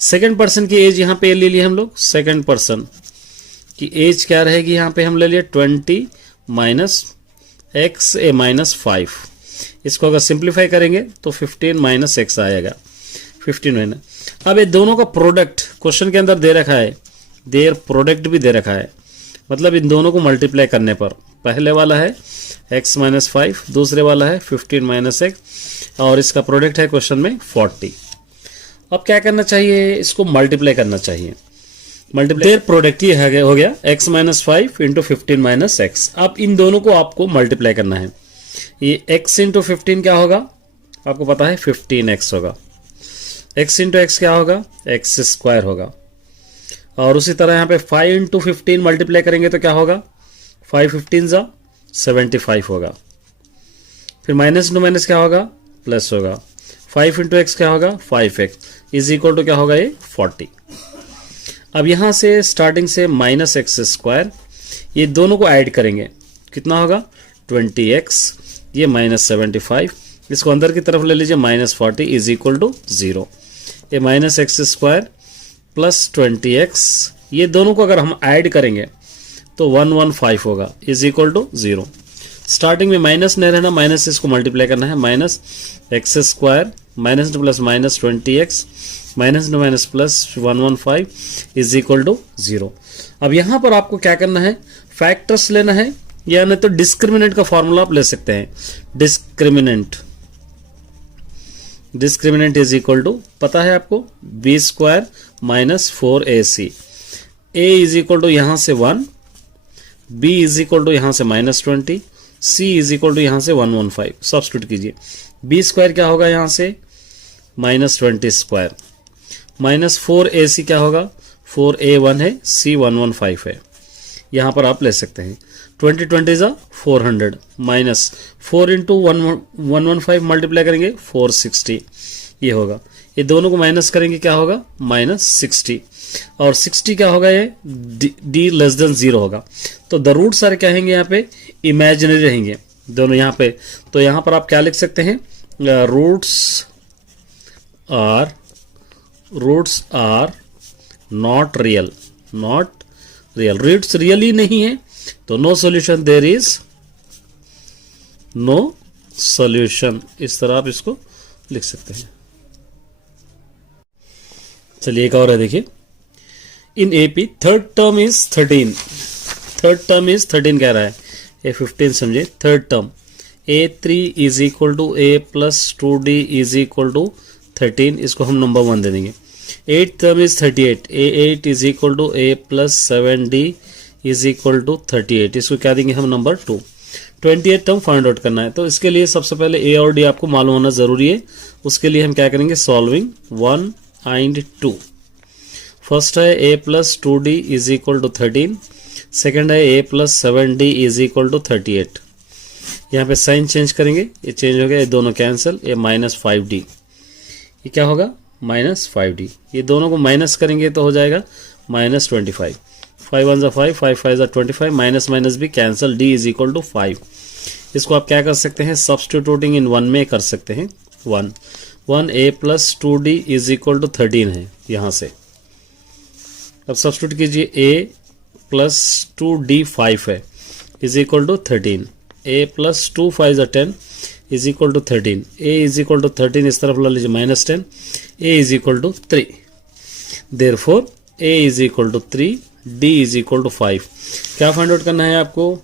सेकंड पर्सन की एज यहां पे ले लिए हम लोग, सेकंड पर्सन की एज क्या रहेगी यहां पे हम ले लिए 20 माइनस एक्स ए -5. इसको अगर सिंप्लीफाई करेंगे तो 15 - x आएगा, 15 अब ये दोनों का प्रोडक्ट क्वेश्चन के अंदर दे रखा है, देयर प्रोडक्ट भी दे रखा है, मतलब इन दोनों को मल्टीप्लाई करने पर पहले वाला है x -5, दूसरे वाला है 15 - x, और इसका प्रोडक्ट है क्वेश्चन में 40. अब क्या करना चाहिए, इसको मल्टीप्लाई करना चाहिए. मल्टीप्लाई प्रोडक्ट ये हो गया x -5 इंटू 15 - x. अब इन दोनों को आपको मल्टीप्लाई करना है. ये x इंटू 15 क्या होगा आपको पता है 15x होगा. x इंटू एक्स क्या होगा, x स्क्वायर होगा. और उसी तरह यहाँ पे 5 इंटू 15 मल्टीप्लाई करेंगे तो क्या होगा, 5 15 ज़ा 75 होगा. फिर माइनस इंटू माइनस क्या होगा, प्लस होगा. 5 इंटू एक्स क्या होगा, 5x इज इक्वल टू क्या होगा, ये 40. अब यहां से स्टार्टिंग से -x², ये दोनों को ऐड करेंगे, कितना होगा 20x, ये -75, इसको अंदर की तरफ ले लीजिए, -40 इज इक्वल टू 0. ये -x² प्लस 20x, ये दोनों को अगर हम ऐड करेंगे तो 115 होगा इज इक्वल टू 0. स्टार्टिंग में माइनस नहीं रहना, माइनस इसको मल्टीप्लाई करना है, -x² minus two plus -20x minus two minus plus 115 is equal to 0. अब यहां पर आपको क्या करना है, फैक्टर्स लेना है, या नहीं तो डिस्क्रिमिनेंट का फॉर्मूला आप ले सकते हैं. डिस्क्रिमिनेंट इज इक्वल टू पता है आपको b² minus 4ac. a is equal to यहां से 1, b इज इक्वल टू यहां से -20, c इज इक्वल टू यहाँ से 115 सब्स्टिट्यूट कीजिए। b स्क्वायर क्या होगा यहाँ से -20 स्क्वायर, -4ac क्या होगा 4a1 है, c 115 है, यहाँ पर आप ले सकते हैं। 20 जा 400 माइनस 4 इंटू 115 मल्टीप्लाई करेंगे 460 ये होगा। ये दोनों को माइनस करेंगे क्या होगा -60 और 60 क्या होगा ये d लेस देन 0 होगा। तो द रूट सारे क्या रहेंगे यहाँ पे इमेजिनरी रहेंगे दोनों यहाँ पे। तो यहाँ पर आप क्या लिख सकते हैं roots are not real, roots really नहीं है तो no solution, there is no solution. इस तरह आप इसको लिख सकते हैं। चलिए एक और है देखिए, in AP third term is 13, third term is 13 कह रहा है, ए 15 समझे। Third term a3 is equal to a plus 2d is equal to 13, इसको हम नंबर 1 दे देंगे। 8th term is 38, a8 is equal to a plus 7d is equal to 38, इसको क्या देंगे हम number 2। 28th term find out करना है, तो इसके लिए सबसे पहले a और d आपको मालूम होना जरूरी है। उसके लिए हम क्या करेंगे सॉल्विंग 1 एंड 2। फर्स्ट है a plus 2d is equal to 13, second है a plus 7d is equal to 38। यहाँ पे साइन चेंज करेंगे, ये चेंज हो गया, ये दोनों कैंसिल, ये -5d, ये क्या होगा -5d। ये दोनों को माइनस करेंगे तो हो जाएगा -25, 5 1 5, 5 5 25, माइनस माइनस भी cancel, d is equal to 5। इसको आप क्या कर सकते हैं सब्स्टिट्यूटिंग इन 1 में कर सकते हैं। 1 a plus 2d is equal to 13 है यहाँ से। अब सब्स्टिट्यूट कीजिए a प्लस 2d 5 है is equal to 13, a plus 2 5 10 is equal to 13, a is equal to 13 इस तरफ ला लीजिए -10, a is equal to 3, therefore a is equal to 3, d is equal to 5। क्या फाइंड आउट करना है आपको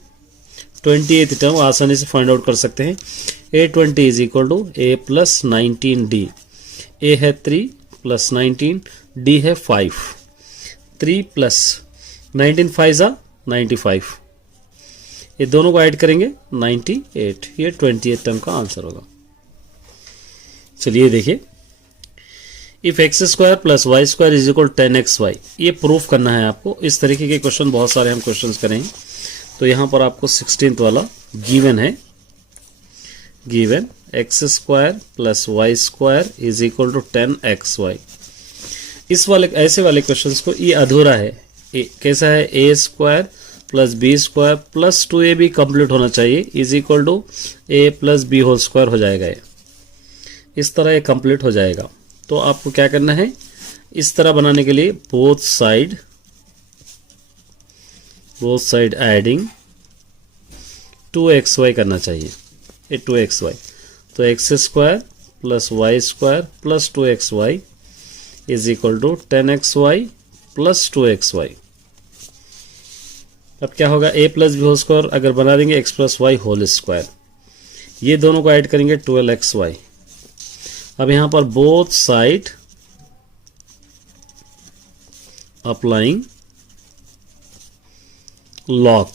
28th टर्म आसानी से फाइंड आउट कर सकते हैं। a20 is equal to a plus 19d, a है 3 प्लस 19, d है 5, 3 प्लस 19 5 95, ये दोनों को ऐड करेंगे 98, ये 28th टर्म का आंसर होगा। चलिए देखिए, if x square plus y square is equal 10xy, ये प्रूफ करना है आपको। इस तरीके के क्वेश्चन बहुत सारे हम क्वेश्चंस करेंगे। तो यहाँ पर आपको 16th वाला गिवन है, given x square plus y square is equal to 10xy। इस वाले ऐसे वाले क्वेश्चंस को ये अधूरा है, कैसा है a square plus B square plus 2ab complete होना चाहिए is equal to a plus B whole square हो जाएगा। ये इस तरह ये कंप्लीट हो जाएगा। तो आपको क्या करना है इस तरह बनाने के लिए बोथ साइड एडिंग 2xy करना चाहिए, ये 2xy। तो x square plus y square plus 2xy is equal to 10xy plus 2xy। अब क्या होगा a plus B whole square अगर बना देंगे x plus y whole square, ये दोनों को ऐड करेंगे 12xy। अब यहां पर बोथ साइड अप्लाइंग लॉग,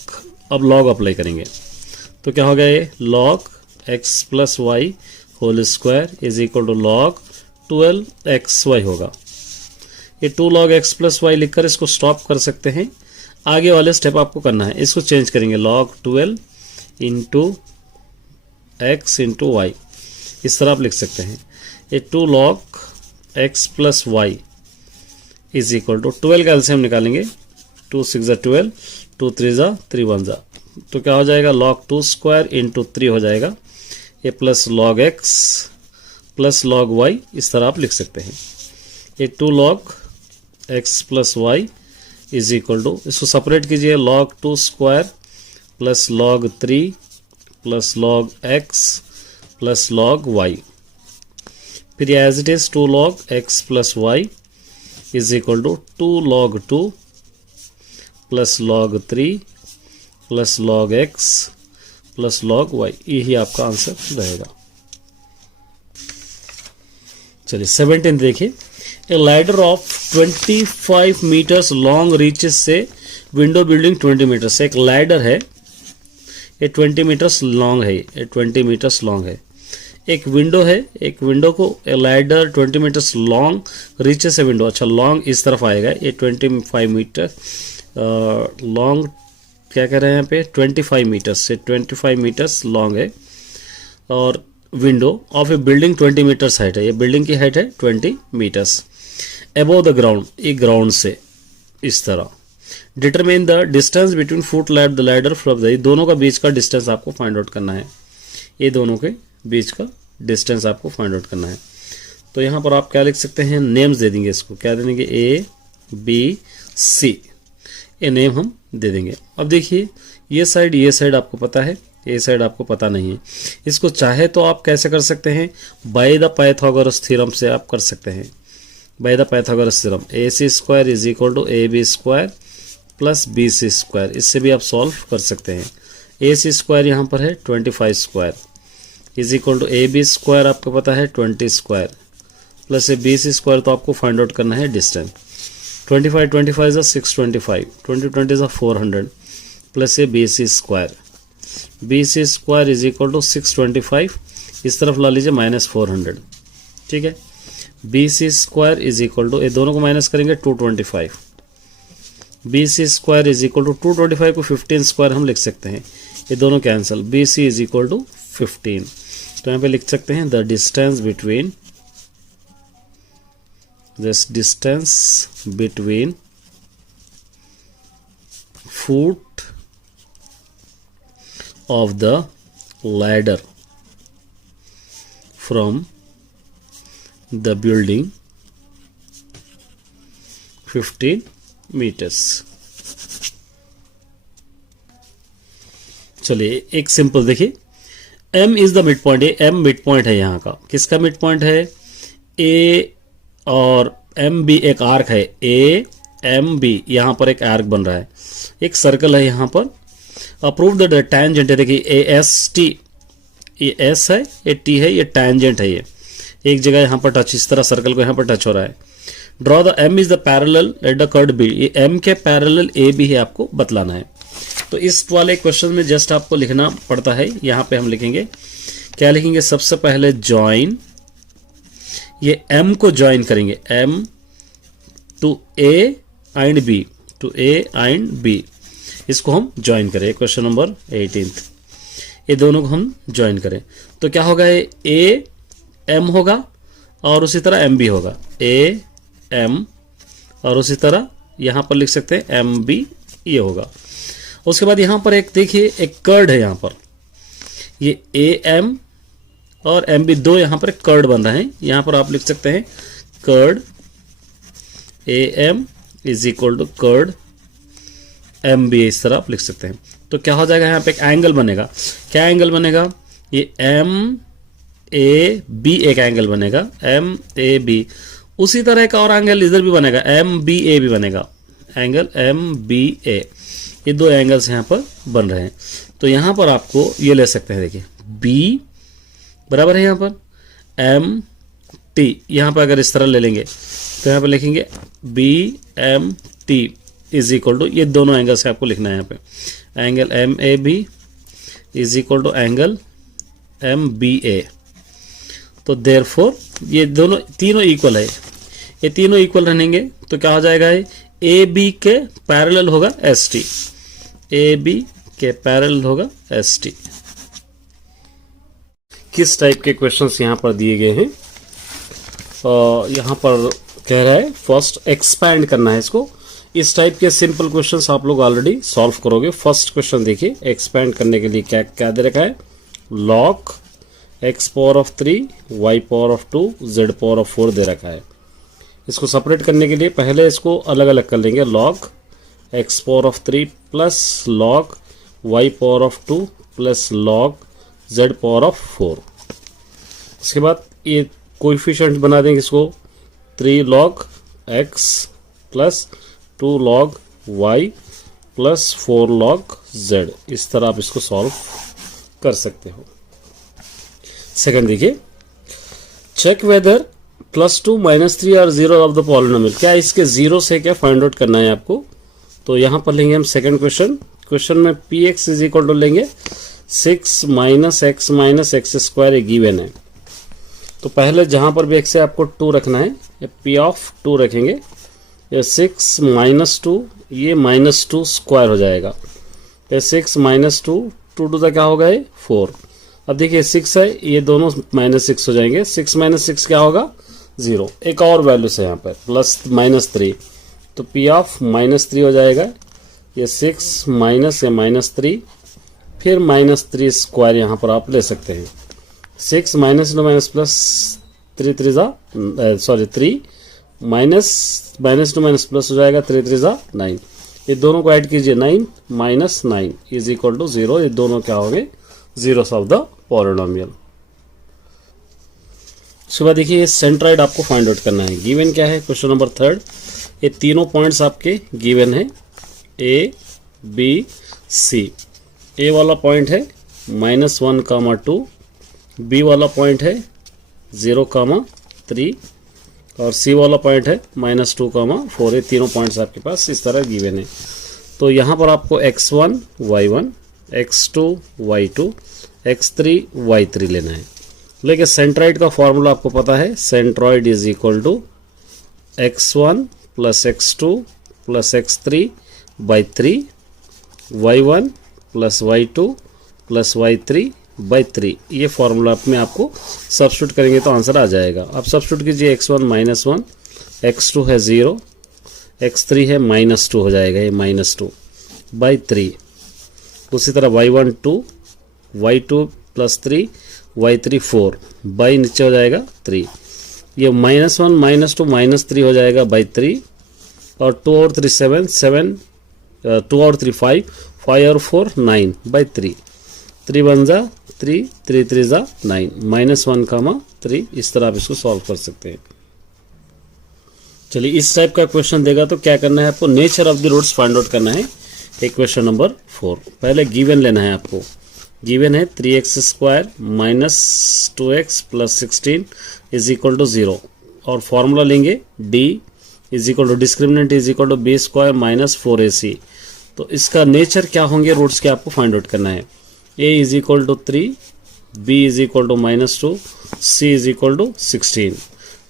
अब लॉग अप्लाई करेंगे तो क्या होगा ये log x plus y whole square is equal to log 12xy होगा। ये 2 log x प्लस वाई लिखकर इसको स्टॉप कर सकते हैं। आगे वाले स्टेप आपको करना है, इसको चेंज करेंगे log 12 into x into y, इस तरह आप लिख सकते हैं। ये 2 log x plus y is equal to 12 का एलसीएम निकालेंगे, 2 6 12, 2 3 3 1 तो क्या हो जाएगा log 2 स्क्वायर इंटू 3 हो जाएगा। ये plus log x plus log y, इस तरह आप लिख सकते हैं। ये 2 log x plus y is equal to, इसको सेपरेट कीजिए log 2 square plus log 3 plus log x plus log y, फिर as it is 2 log x plus y is equal to 2 log 2 plus log 3 plus log x plus log y, यही आपका answer रहेगा। चलिए 17 देखिए, a ladder of 25 meters long reaches से window building 20 meters. एक ladder है, ये 20 मीटर्स लॉन्ग है, ये 20 मीटर्स लॉन्ग है। एक विंडो है, एक विंडो को ladder 20 meters long reaches a window, अच्छा लॉन्ग इस तरफ आएगा, ये 25 मीटर लॉन्ग, क्या कह रहे हैं यहाँ पे 25 मीटर्स से 25 मीटर्स लॉन्ग है। और window of a building 20 meters height है, ये बिल्डिंग की हाइट है 20 मीटर्स अबव द ग्राउंड, ये ग्राउंड से इस तरह। Determine the distance between foot lad the ladder from the, दोनों का बीच का डिस्टेंस आपको फाइंड आउट करना है, ये दोनों के बीच का डिस्टेंस आपको फाइंड आउट करना है। तो यहाँ पर आप क्या लिख सकते हैं, नेम्स दे देंगे, इसको क्या दे देंगे, ए बी सी, ये नेम हम दे देंगे। अब देखिए ये साइड आपको पता है, ये साइड आपको पता नहीं है। इसको चाहे तो आप कैसे कर सकते हैं, बाय द पाइथागोरस थ्योरम से आप कर सकते हैं, by the Pythagoras theorem A C square is equal to A B square plus B C square, इससे भी आप सॉल्व कर सकते हैं। ए सी स्क्वायर यहाँ पर है 25 square is equal to A B square आपको पता है 20 square plus A B C square, तो आपको फाइंड आउट करना है distance. 25 is 625, 20 is 400 plus A B C square is equal to 625, इस तरफ ला लीजिए -400, ठीक है। B C square is equal to, ये दोनों को माइनस करेंगे 225, B C square is equal to 225 को 15 स्क्वायर हम लिख सकते हैं, ये दोनों cancel, B C is equal to 15, तो यहाँ पे लिख सकते हैं the distance between, this distance between foot of the ladder from the building 15 meters. चलिए एक सिंपल देखिए, M is the midpoint, ये M मिड पॉइंट है यहाँ का, किसका मिड पॉइंट है, A और MB एक आर्क है, AMB यहाँ पर एक आर्क बन रहा है, एक सर्कल है यहाँ पर। अप्रूव द टैंजेंट है, देखिए AST, ये S है, ये T है, ये टैंजेंट है, ये एक जगह यहाँ पर टच, इस तरह सर्कल को यहाँ पर टच हो रहा है। Draw the M is the parallel at the chord B, ये M के पैरेलल AB है, आपको बतलाना है। तो इस वाले क्वेश्चन में जस्ट आपको लिखना पड़ता है, यहाँ पे हम लिखेंगे, क्या लिखेंगे, सबसे पहले जॉइन, ये M को जॉइन करेंगे, M to A and B, to A and B, इसको हम जॉइन करें, क्वेश्चन नंबर 18, ये दोनों को हम जॉइन करें तो क्या होगा, ये A M होगा और उसी तरह MB होगा, A M और उसी तरह यहाँ पर लिख सकते हैं MB, ये होगा। उसके बाद यहाँ पर एक देखिए, एक कर्ड है यहाँ पर, ये AM और MB दो यहाँ पर कर्ड बन रहे हैं, यहाँ पर आप लिख सकते हैं chord AM is equal to chord MB, इस तरह आप लिख सकते हैं। तो क्या हो जाएगा, यहाँ पे एक एंगल बनेगा, क्या एंगल बनेगा, ये MAB एक एंगल बनेगा, MAB, उसी तरह का और एंगल इधर भी बनेगा, MBA भी बनेगा, एंगल MBA, ये दो एंगल्स यहाँ पर बन रहे हैं। तो यहाँ पर आपको ये ले सकते हैं, देखिए B बराबर है यहाँ पर MT, यहाँ पर अगर इस तरह ले लेंगे तो यहाँ पर लिखेंगे BMT इज इक्वल टू, ये दोनों एंगल से आपको लिखना है यहाँ पे, angle MAB is equal to angle MBA। तो देयरफॉर ये दोनों तीनों इक्वल है, ये तीनों इक्वल रहेंगे तो क्या हो जाएगा, AB के पैरेलल होगा ST, AB के पैरेलल होगा ST। किस टाइप के क्वेश्चंस यहाँ पर दिए गए हैं, यहाँ पर कह रहा है फर्स्ट एक्सपैंड करना है इसको, इस टाइप के सिंपल क्वेश्चंस आप लोग ऑलरेडी सॉल्व करोगे। फर्स्ट क्वेश्चन देखिए, एक्सपैंड करने के लिए क्या क्या दे रखा है, log x power of 3 y power of 2 z power of 4 दे रखा है। इसको सेपरेट करने के लिए पहले इसको अलग अलग कर लेंगे, log x power of 3 plus log y power of 2 plus log z power of 4। उसके बाद ये कोएफिशिएंट बना देंगे इसको, 3 log x plus 2 log y plus 4 log z, इस तरह आप इसको सॉल्व कर सकते हो। सेकंड देखिए, चेक वेदर +2 -3 और 0 ऑफ द पॉलिनोमियल, क्या इसके 0 से क्या फाइंड आउट करना है आपको। तो यहाँ पर लेंगे हम सेकंड क्वेश्चन, क्वेश्चन में px इज इक्वल टू लेंगे 6 माइनस एक्स स्क्वायर ये गिवन है। तो पहले जहाँ पर भी एक्स है आपको 2 रखना है, ये पी ऑफ 2 रखेंगे। ये 6 माइनस 2, ये माइनस 2 स्क्वायर हो जाएगा। ये 6 माइनस 2, 2 टू द क्या होगा ये 4। अब देखिए 6 है, ये दोनों माइनस 6 हो जाएंगे। 6 माइनस 6 क्या होगा 0। एक और वैल्यू से यहाँ पर प्लस -3, तो पी ऑफ -3 हो जाएगा। ये 6 माइनस या -3, फिर -3 स्क्वायर यहाँ पर आप ले सकते हैं। 6 minus two minus plus 3 minus two minus plus हो जाएगा 3 3 9। ये दोनों को ऐड कीजिए, 9 माइनस 9 इज इक्वल टू 0। ये दोनों क्या होंगे जीरोस ऑफ द पॉलिनोमियल। उसके बाद देखिए सेंट्रॉइड आपको फाइंड आउट करना है। गिवन क्या है क्वेश्चन नंबर 3, ये तीनों पॉइंट्स आपके गिवन है ए बी सी। ए वाला पॉइंट है -1, 2, बी वाला पॉइंट है 0, 3 और सी वाला पॉइंट है -2, 4। ये तीनों पॉइंट्स आपके पास इस तरह गिवन है। तो यहाँ पर आपको x1 y1, x2 y2, x3 y3 लेना है। लेकिन सेंट्रॉइड का फॉर्मूला आपको पता है, centroid is equal to x1 plus x2 plus x3 by 3, y1 plus y2 plus y3 by 3। ये फॉर्मूला में आपको सब्स्टिट्यूट करेंगे तो आंसर आ जाएगा। आप सब्स्टिट्यूट कीजिए, x1 -1, x2 है 0, x3 है -2 हो जाएगा, ये -2 बाई 3। उसी तरह y1 2, y2 plus 3, y3 4 by नीचे हो जाएगा 3। ये -1 -2 -3 हो जाएगा बाई 3 और 2 और 3 7 7, 2 और 3 5, 5 और 4 9 बाई 3। 3 1 जा 3, 3 3 जा 9, -1, 3। इस तरह आप इसको सॉल्व कर सकते हैं। चलिए इस टाइप का क्वेश्चन देगा तो क्या करना है आपको, nature of the roots find out करना है। एक क्वेश्चन नंबर 4, पहले गिवन लेना है आपको। गिवन है 3x square minus 2x plus 16 is equal to 0 और फॉर्मूला लेंगे d is equal to discriminant is equal to b square minus 4ac। तो इसका नेचर क्या होंगे रूट्स के आपको फाइंड आउट करना है। a is equal to 3, b is equal to -2, c is equal to 16।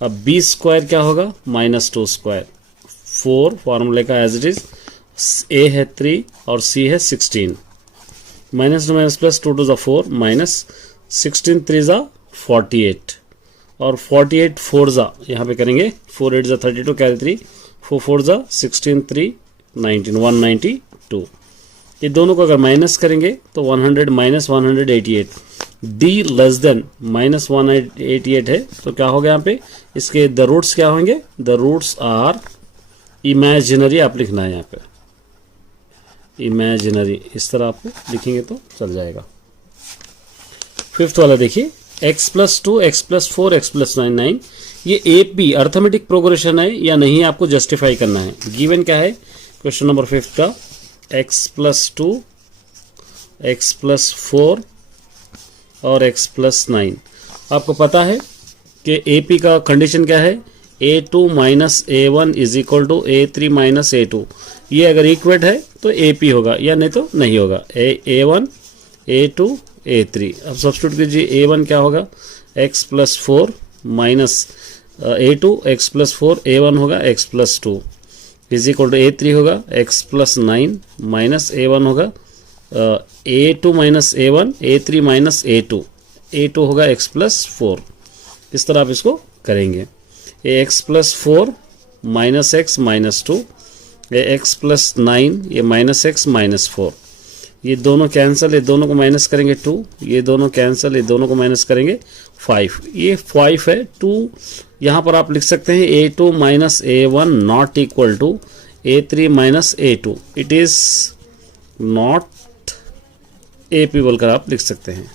अब b स्क्वायर क्या होगा -2 स्क्वायर, 4 फॉर्मूले का एज इट इज, a है 3 और c है 16। Minus two minus plus 2 two 4 minus 16 3 48 और 48 4 यहाँ पे करेंगे 4 8 32 कैरी 3 4 4 16 3 19 192। ये दोनों को अगर माइनस करेंगे तो 100 minus 188। d less than minus 188 है तो क्या होगा यहाँ पे, इसके द रूट्स क्या होंगे, द रूट्स आर इमेजिनरी। आप लिखना है यहाँ पे इमेजिनरी, इस तरह आप लिखेंगे तो चल जाएगा। फिफ्थ वाला देखिए, x plus 2, x plus 4, x plus 9 9। ये AP अर्थमेटिक प्रोग्रेशन है या नहीं आपको जस्टिफाई करना है। गिवन क्या है क्वेश्चन नंबर 5 का, x प्लस 2, x प्लस 4 और x प्लस 9। आपको पता है कि AP का कंडीशन क्या है, A2 minus A1 is equal to A3 minus A2। ये अगर इक्वेट है तो AP होगा या नहीं तो नहीं होगा। A1 A2 A3। अब सब्स्टिट्यूट कीजिए, A1 क्या होगा x plus 4 minus A2 x plus 4, A1 होगा x plus 2 is equal to A3 होगा x प्लस 9 माइनस A1 होगा A2 minus A1, A3 minus A2, A2 होगा x प्लस 4। इस तरह आप इसको करेंगे। ये x plus 4 minus x minus 2, ये x प्लस 9, ये माइनस x माइनस 4। ये दोनों कैंसिल, ये दोनों को माइनस करेंगे 2, ये दोनों कैंसिल, ये दोनों को माइनस करेंगे 5। ये 5 है 2। यहाँ पर आप लिख सकते हैं A2 minus A1 not equal to A3 minus A2। It is not AP बोलकर आप लिख सकते हैं।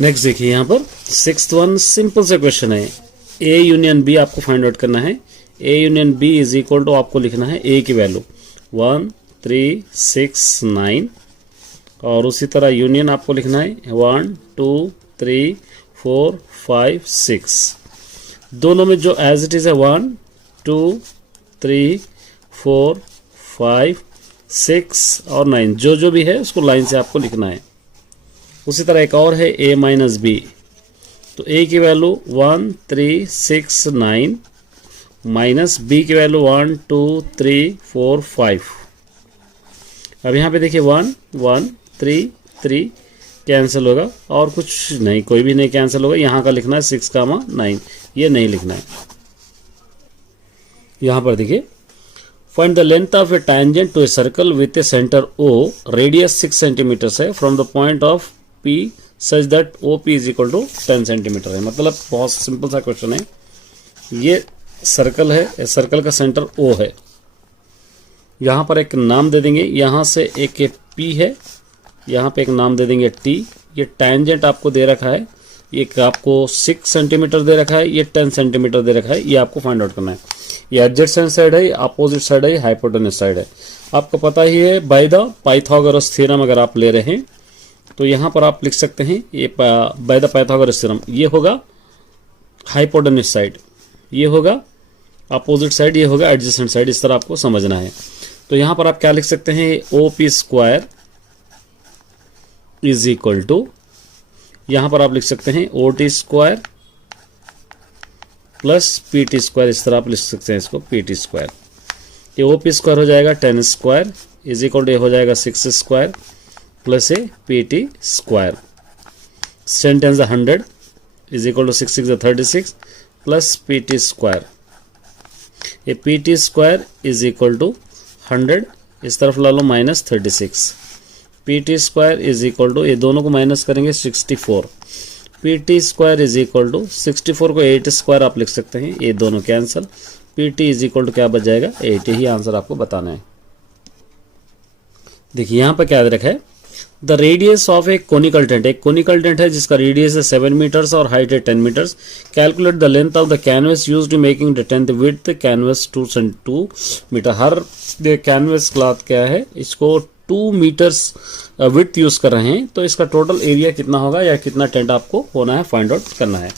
नेक्स्ट देखिए यहाँ पर 6th वन, सिंपल सा क्वेश्चन है। A यूनियन B आपको फाइंड आउट करना है। A union B is equal to आपको लिखना है A की वैल्यू 1 3 6 9 और उसी तरह यूनियन आपको लिखना है 1 2 3 4 5 6। दोनों में जो एज इट इज है 1 2 3 4 5 6 और 9 जो जो भी है उसको लाइन से आपको लिखना है। उसी तरह एक और है a माइनस बी, तो a की वैल्यू 1 3 6 9 माइनस b की वैल्यू 1 2 3 4 5। अब यहाँ पे देखिए 1 1 3 3 कैंसिल होगा और कुछ नहीं, कोई भी नहीं कैंसिल होगा। यहाँ का लिखना है 6 9, ये नहीं लिखना है। यहाँ पर देखिए find the length of a tangent to a circle with a centre O, radius 6 centimetre है from the point of P such that OP is equal to 10 centimetre है। मतलब बहुत सिंपल सा क्वेश्चन है। ये सर्कल है, इस सर्कल का सेंटर O है। यहाँ पर एक नाम दे देंगे, यहाँ से एक P है, यहाँ पे एक नाम दे देंगे T। ये टैंजेंट आपको दे रखा है, ये आपको 6 सेंटीमीटर दे रखा है, ये 10 सेंटीमीटर दे रखा है। ये आपको फाइंड आउट करना है। ये एडजेसेंट साइड है, अपोजिट साइड है, हाइपोटेन्यूस साइड है। आपको पता ही है बाय द पाइथागोरस थ्योरम अगर आप ले रहे हैं तो यहाँ पर आप लिख सकते हैं ये बाय द पाइथागोरस थ्योरम, ये होगा हाइपोटेन्यूस साइड, ये होगा अपोजिट साइड, ये होगा एडजेसेंट साइड। इस तरह आपको समझना है। तो यहाँ पर आप क्या लिख सकते हैं, OP square is equal to, यहाँ पर आप लिख सकते हैं OT square plus PT square. इस तरह आप लिख सकते हैं इसको PT स्क्वायर। ये OP स्क्वायर हो जाएगा 10 स्क्वायर इज इक्वल टू हो जाएगा 6 square plus a PT square. 10 10 100 is equal to 6 6 36 plus PT square. ये PT square is equal to 100, इस तरफ ला लो minus 36। PT square is equal to, ये दोनों को माइनस करेंगे 64। PT square is equal to 64 को 8 स्क्वायर आप लिख सकते हैं, ये दोनों cancel. PT is equal to क्या बच जाएगा 8, ही आंसर आपको बताना है। देखिए यहाँ पर क्या दे रखा है, the radius of A conical tent. एक कोनिकल टेंट है जिसका रेडियस है 7 मीटर्स और हाइट है 10 meters. Calculate the length of the canvas used in making the tent width canvas 2 meter. हर कैनवस क्लॉथ क्या है, इसको 2 मीटर्स विड्थ यूज कर रहे हैं, तो इसका टोटल एरिया कितना होगा या कितना टेंट आपको होना है फाइंड आउट करना है।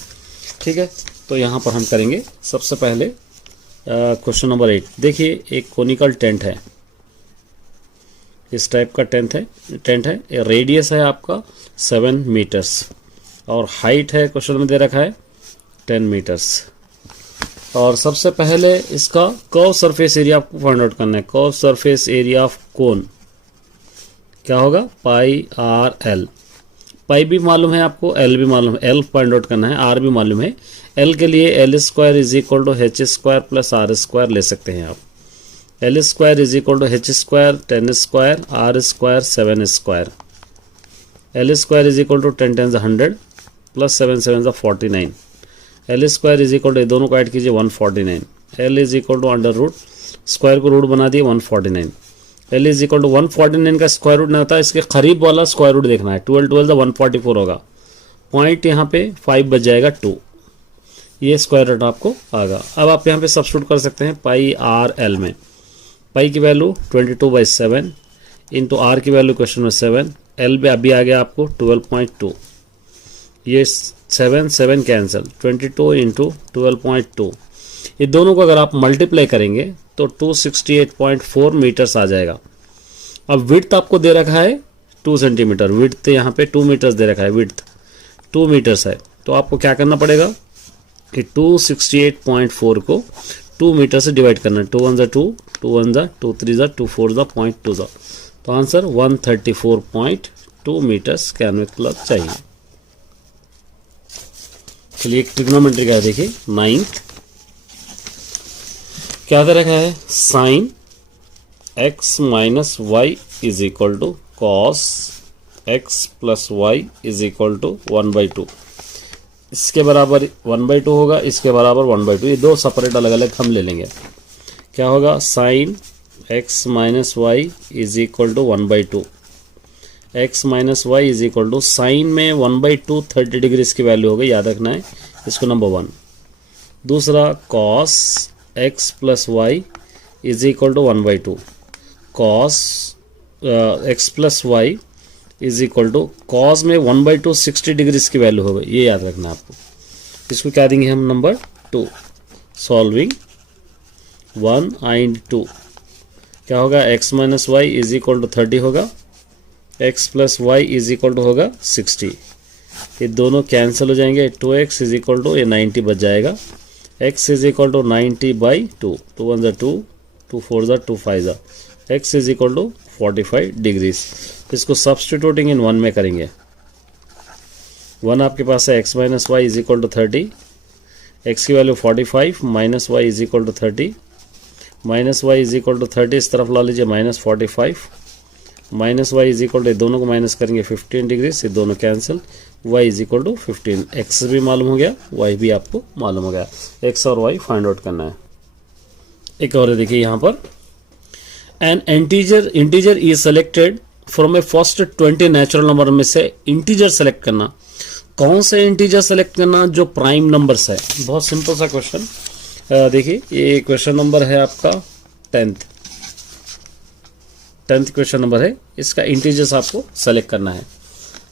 ठीक है, तो यहाँ पर हम करेंगे सबसे पहले क्वेश्चन नंबर 8। देखिए एक कोनिकल टेंट है, इस टाइप का टेंट है। रेडियस है आपका 7 मीटर्स और हाइट है क्वेश्चन में दे रखा है 10 मीटर्स। और सबसे पहले इसका कर्व सरफेस एरिया आपको फाइंड आउट करना है। Curve surface area of cone क्या होगा, पाई आर एल। पाई भी मालूम है आपको, एल भी मालूम है, एल फाइंड आउट करना है, आर भी मालूम है। एल के लिए L square is equal to H square plus R square ले सकते हैं आप। L square is equal to H square 10 square, R square 7 square. L square is equal to 10 10 100 plus 7 7 49। L square is equal to, दोनों को add कीजिए 149। L is equal to under root, square को root बना दिए 149। L is equal to 149 का square root नहीं होता, इसके करीब वाला स्क्वायर रूट देखना है। 12 12 का 144 होगा, पॉइंट यहाँ पे 5 बच जाएगा 2, ये स्क्वायर रूट आपको आएगा। अब आप यहाँ पे सब्स्टिट्यूट कर सकते हैं पाई आर एल में। पाई की वैल्यू 22/7 इंटू आर की वैल्यू क्वेश्चन में 7, एल पे अभी आ गया आपको 12.2। ये 7 7 कैंसिल, 22 इंटू 12.2, ये दोनों को अगर आप मल्टीप्लाई करेंगे तो 268.4 मीटर्स आ जाएगा। अब विड्थ आपको दे रखा है 2 सेंटीमीटर, विड्थ यहाँ पे 2 मीटर्स दे रखा है, विड्थ 2 मीटर्स है। तो आपको क्या करना पड़ेगा कि 268.4 को 2 मीटर से डिवाइड करना है। 2 1 जा 2, 2 1 जा 2, 3 जा 2, 4 जा 0.2 जा, तो आंसर 134.2 मीटर्स कैनवस क्लॉथ चाहिए। चलिए एक ट्रिग्नोमेट्री का देखिए 9th क्या दे रखा है, sine x minus y is equal to cos x plus y is equal to 1/2। इसके बराबर 1/2 होगा, इसके बराबर 1/2, ये दो सेपरेट अलग अलग हम ले लेंगे। क्या होगा, sine x minus y is equal to 1/2। x minus y is equal to, sine में 1/2 30 डिग्री इसकी वैल्यू होगी, याद रखना है इसको, नंबर 1। दूसरा cos x plus y is equal to 1/2। Cos x plus y is equal to, cos में 1/2 60 degree की वैल्यू होगी, ये याद रखना है आपको। इसको क्या देंगे हम, नंबर 2। सॉल्विंग 1 and 2, क्या होगा, x minus y is equal to 30 होगा, x plus y is equal to होगा 60। ये दोनों कैंसिल हो जाएंगे, 2x इज इक्वल टू ये 90 बच जाएगा, x is equal to 90 by 2, 2 1 2, 2 4 2 5 x is equal to 45 degrees. इसको सब्सटीट्यूटिंग इन 1 में करेंगे। 1 आपके पास है, x minus y is equal to 30, x की value 45 minus y is equal to 30, minus y is equal to 30 इस तरफ ला लीजिए, minus 45 minus y is equal to, दोनों को माइनस करेंगे 15 डिग्री, ये दोनों cancel, y is equal to 15। x भी मालूम हो गया, y भी आपको मालूम हो गया, x और y फाइंड आउट करना है। एक और देखिए यहाँ पर, N integer is selected from A first 20 natural number में से इंटीजर सेलेक्ट करना। कौन से इंटीजर सेलेक्ट करना, जो प्राइम नंबर्स है। बहुत सिंपल सा क्वेश्चन। देखिए ये क्वेश्चन नंबर है आपका 10th क्वेश्चन नंबर है, इसका इंटीजर्स आपको सेलेक्ट करना है।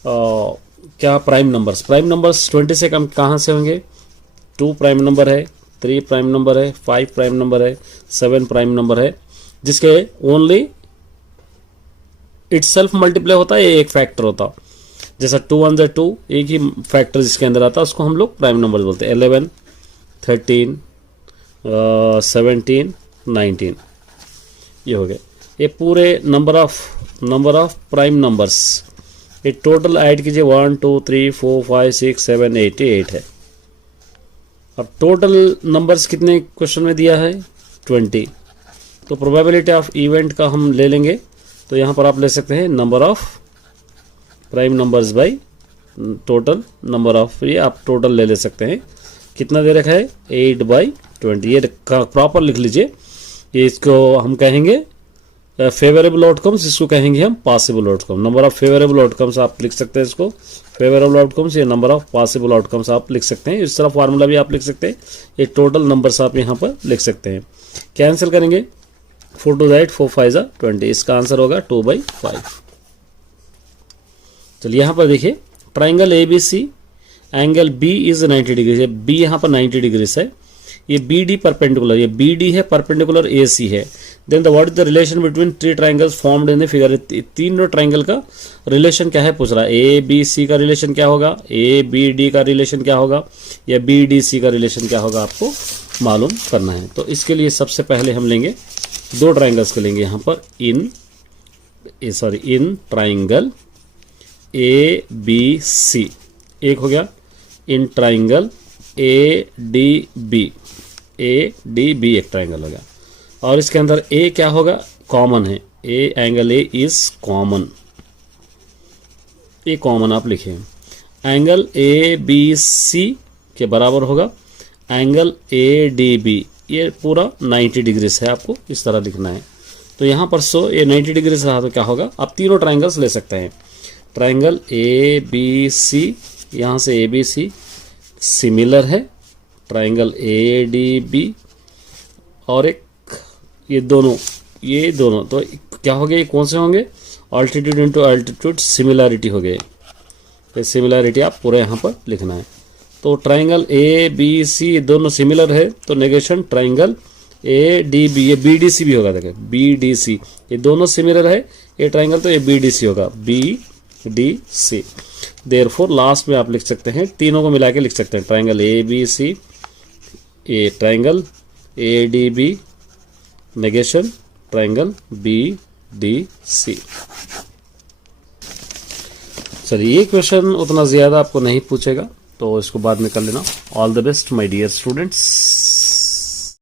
क्या प्राइम नंबर्स 20 से कम कहाँ से होंगे, 2 प्राइम नंबर है, 3 प्राइम नंबर है, 5 प्राइम नंबर है, 7 प्राइम नंबर है, जिसके ओनली इटसेल्फ मल्टीप्लाई होता है, ये एक फैक्टर होता। जैसा 2 1 2, एक ही फैक्टर जिसके अंदर आता है उसको हम लोग प्राइम नंबर बोलते हैं। 11 13 17 19 ये हो गए, ये पूरे नंबर ऑफ प्राइम नंबर्स। ये टोटल ऐड कीजिए, 1 2 3 4 5 6 7 8 है। अब टोटल नंबर्स कितने क्वेश्चन में दिया है, 20। तो प्रोबेबिलिटी ऑफ इवेंट का हम ले लेंगे, तो यहाँ पर आप ले सकते हैं number of prime numbers by total number of, ये आप टोटल ले सकते हैं। कितना दे रखा है, 8/20। ये प्रॉपर लिख लीजिए, ये इसको हम कहेंगे फेवरेबल आउटकम्स, इसको कहेंगे हम possible outcome. Number of favourable outcomes आप लिख सकते हैं इसको, फेवरेबल आउटकम्स, ये नंबर ऑफ पॉसिबल आउटकम्स आप लिख सकते हैं। इस तरह फार्मूला भी आप लिख सकते हैं, ये टोटल नंबर्स आप यहाँ पर लिख सकते हैं। कैंसिल करेंगे, 4 2 8 4 5 20, इसका आंसर होगा 2/5। चलिए यहाँ पर देखिए, triangle ABC, angle B is 90 degree है, B यहाँ पर 90 डिग्री है, ये BD परपेंडिकुलर, ये BD है परपेंडिकुलर AC है। Then the what is the relation between 3 triangles formed in the figure. तीनों ट्राइंगल का रिलेशन क्या है पूछ रहा है, ABC का रिलेशन क्या होगा, ABD का रिलेशन क्या होगा, या BDC का रिलेशन क्या होगा, आपको मालूम करना है। तो इसके लिए सबसे पहले हम लेंगे 2 ट्राइंगल्स को लेंगे यहाँ पर, इन ट्राइंगल ABC, एक हो गया इन ट्राइंगल ADB, एक ट्राइंगल हो गया, और इसके अंदर A क्या होगा, कॉमन है, एंगल A इज कॉमन, ये कॉमन आप लिखे। एंगल ABC के बराबर होगा एंगल ADB, ये पूरा 90 डिग्री है, आपको इस तरह लिखना है। तो यहाँ पर ये 90 डिग्री रहा तो क्या होगा, आप तीनों ट्राइंगल्स ले सकते हैं। ट्राइंगल ABC, यहाँ से ABC सिमिलर है, ट्राइंगल ADB, और एक ये दोनों तो क्या हो गए, ये कौन से होंगे, अल्टीट्यूड इंटू अल्टीट्यूड सिमिलैरिटी हो गए। तो सिमिलैरिटी आप पूरे यहाँ पर लिखना है। तो ट्राइंगल ABC दोनों सिमिलर है, तो नेगेशन ट्राइंगल ADB, ये BDC भी होगा, देखिए BDC, ये दोनों सिमिलर है, ये ट्राइंगल तो ये BDC होगा, BDC। देयरफॉर लास्ट में आप लिख सकते हैं, तीनों को मिला के लिख सकते हैं, ट्राइंगल ABC, ये triangle ADB, negation triangle BDC। चलिए ये क्वेश्चन उतना ज़्यादा आपको नहीं पूछेगा, तो इसको बाद में कर लेना। All the best my dear students.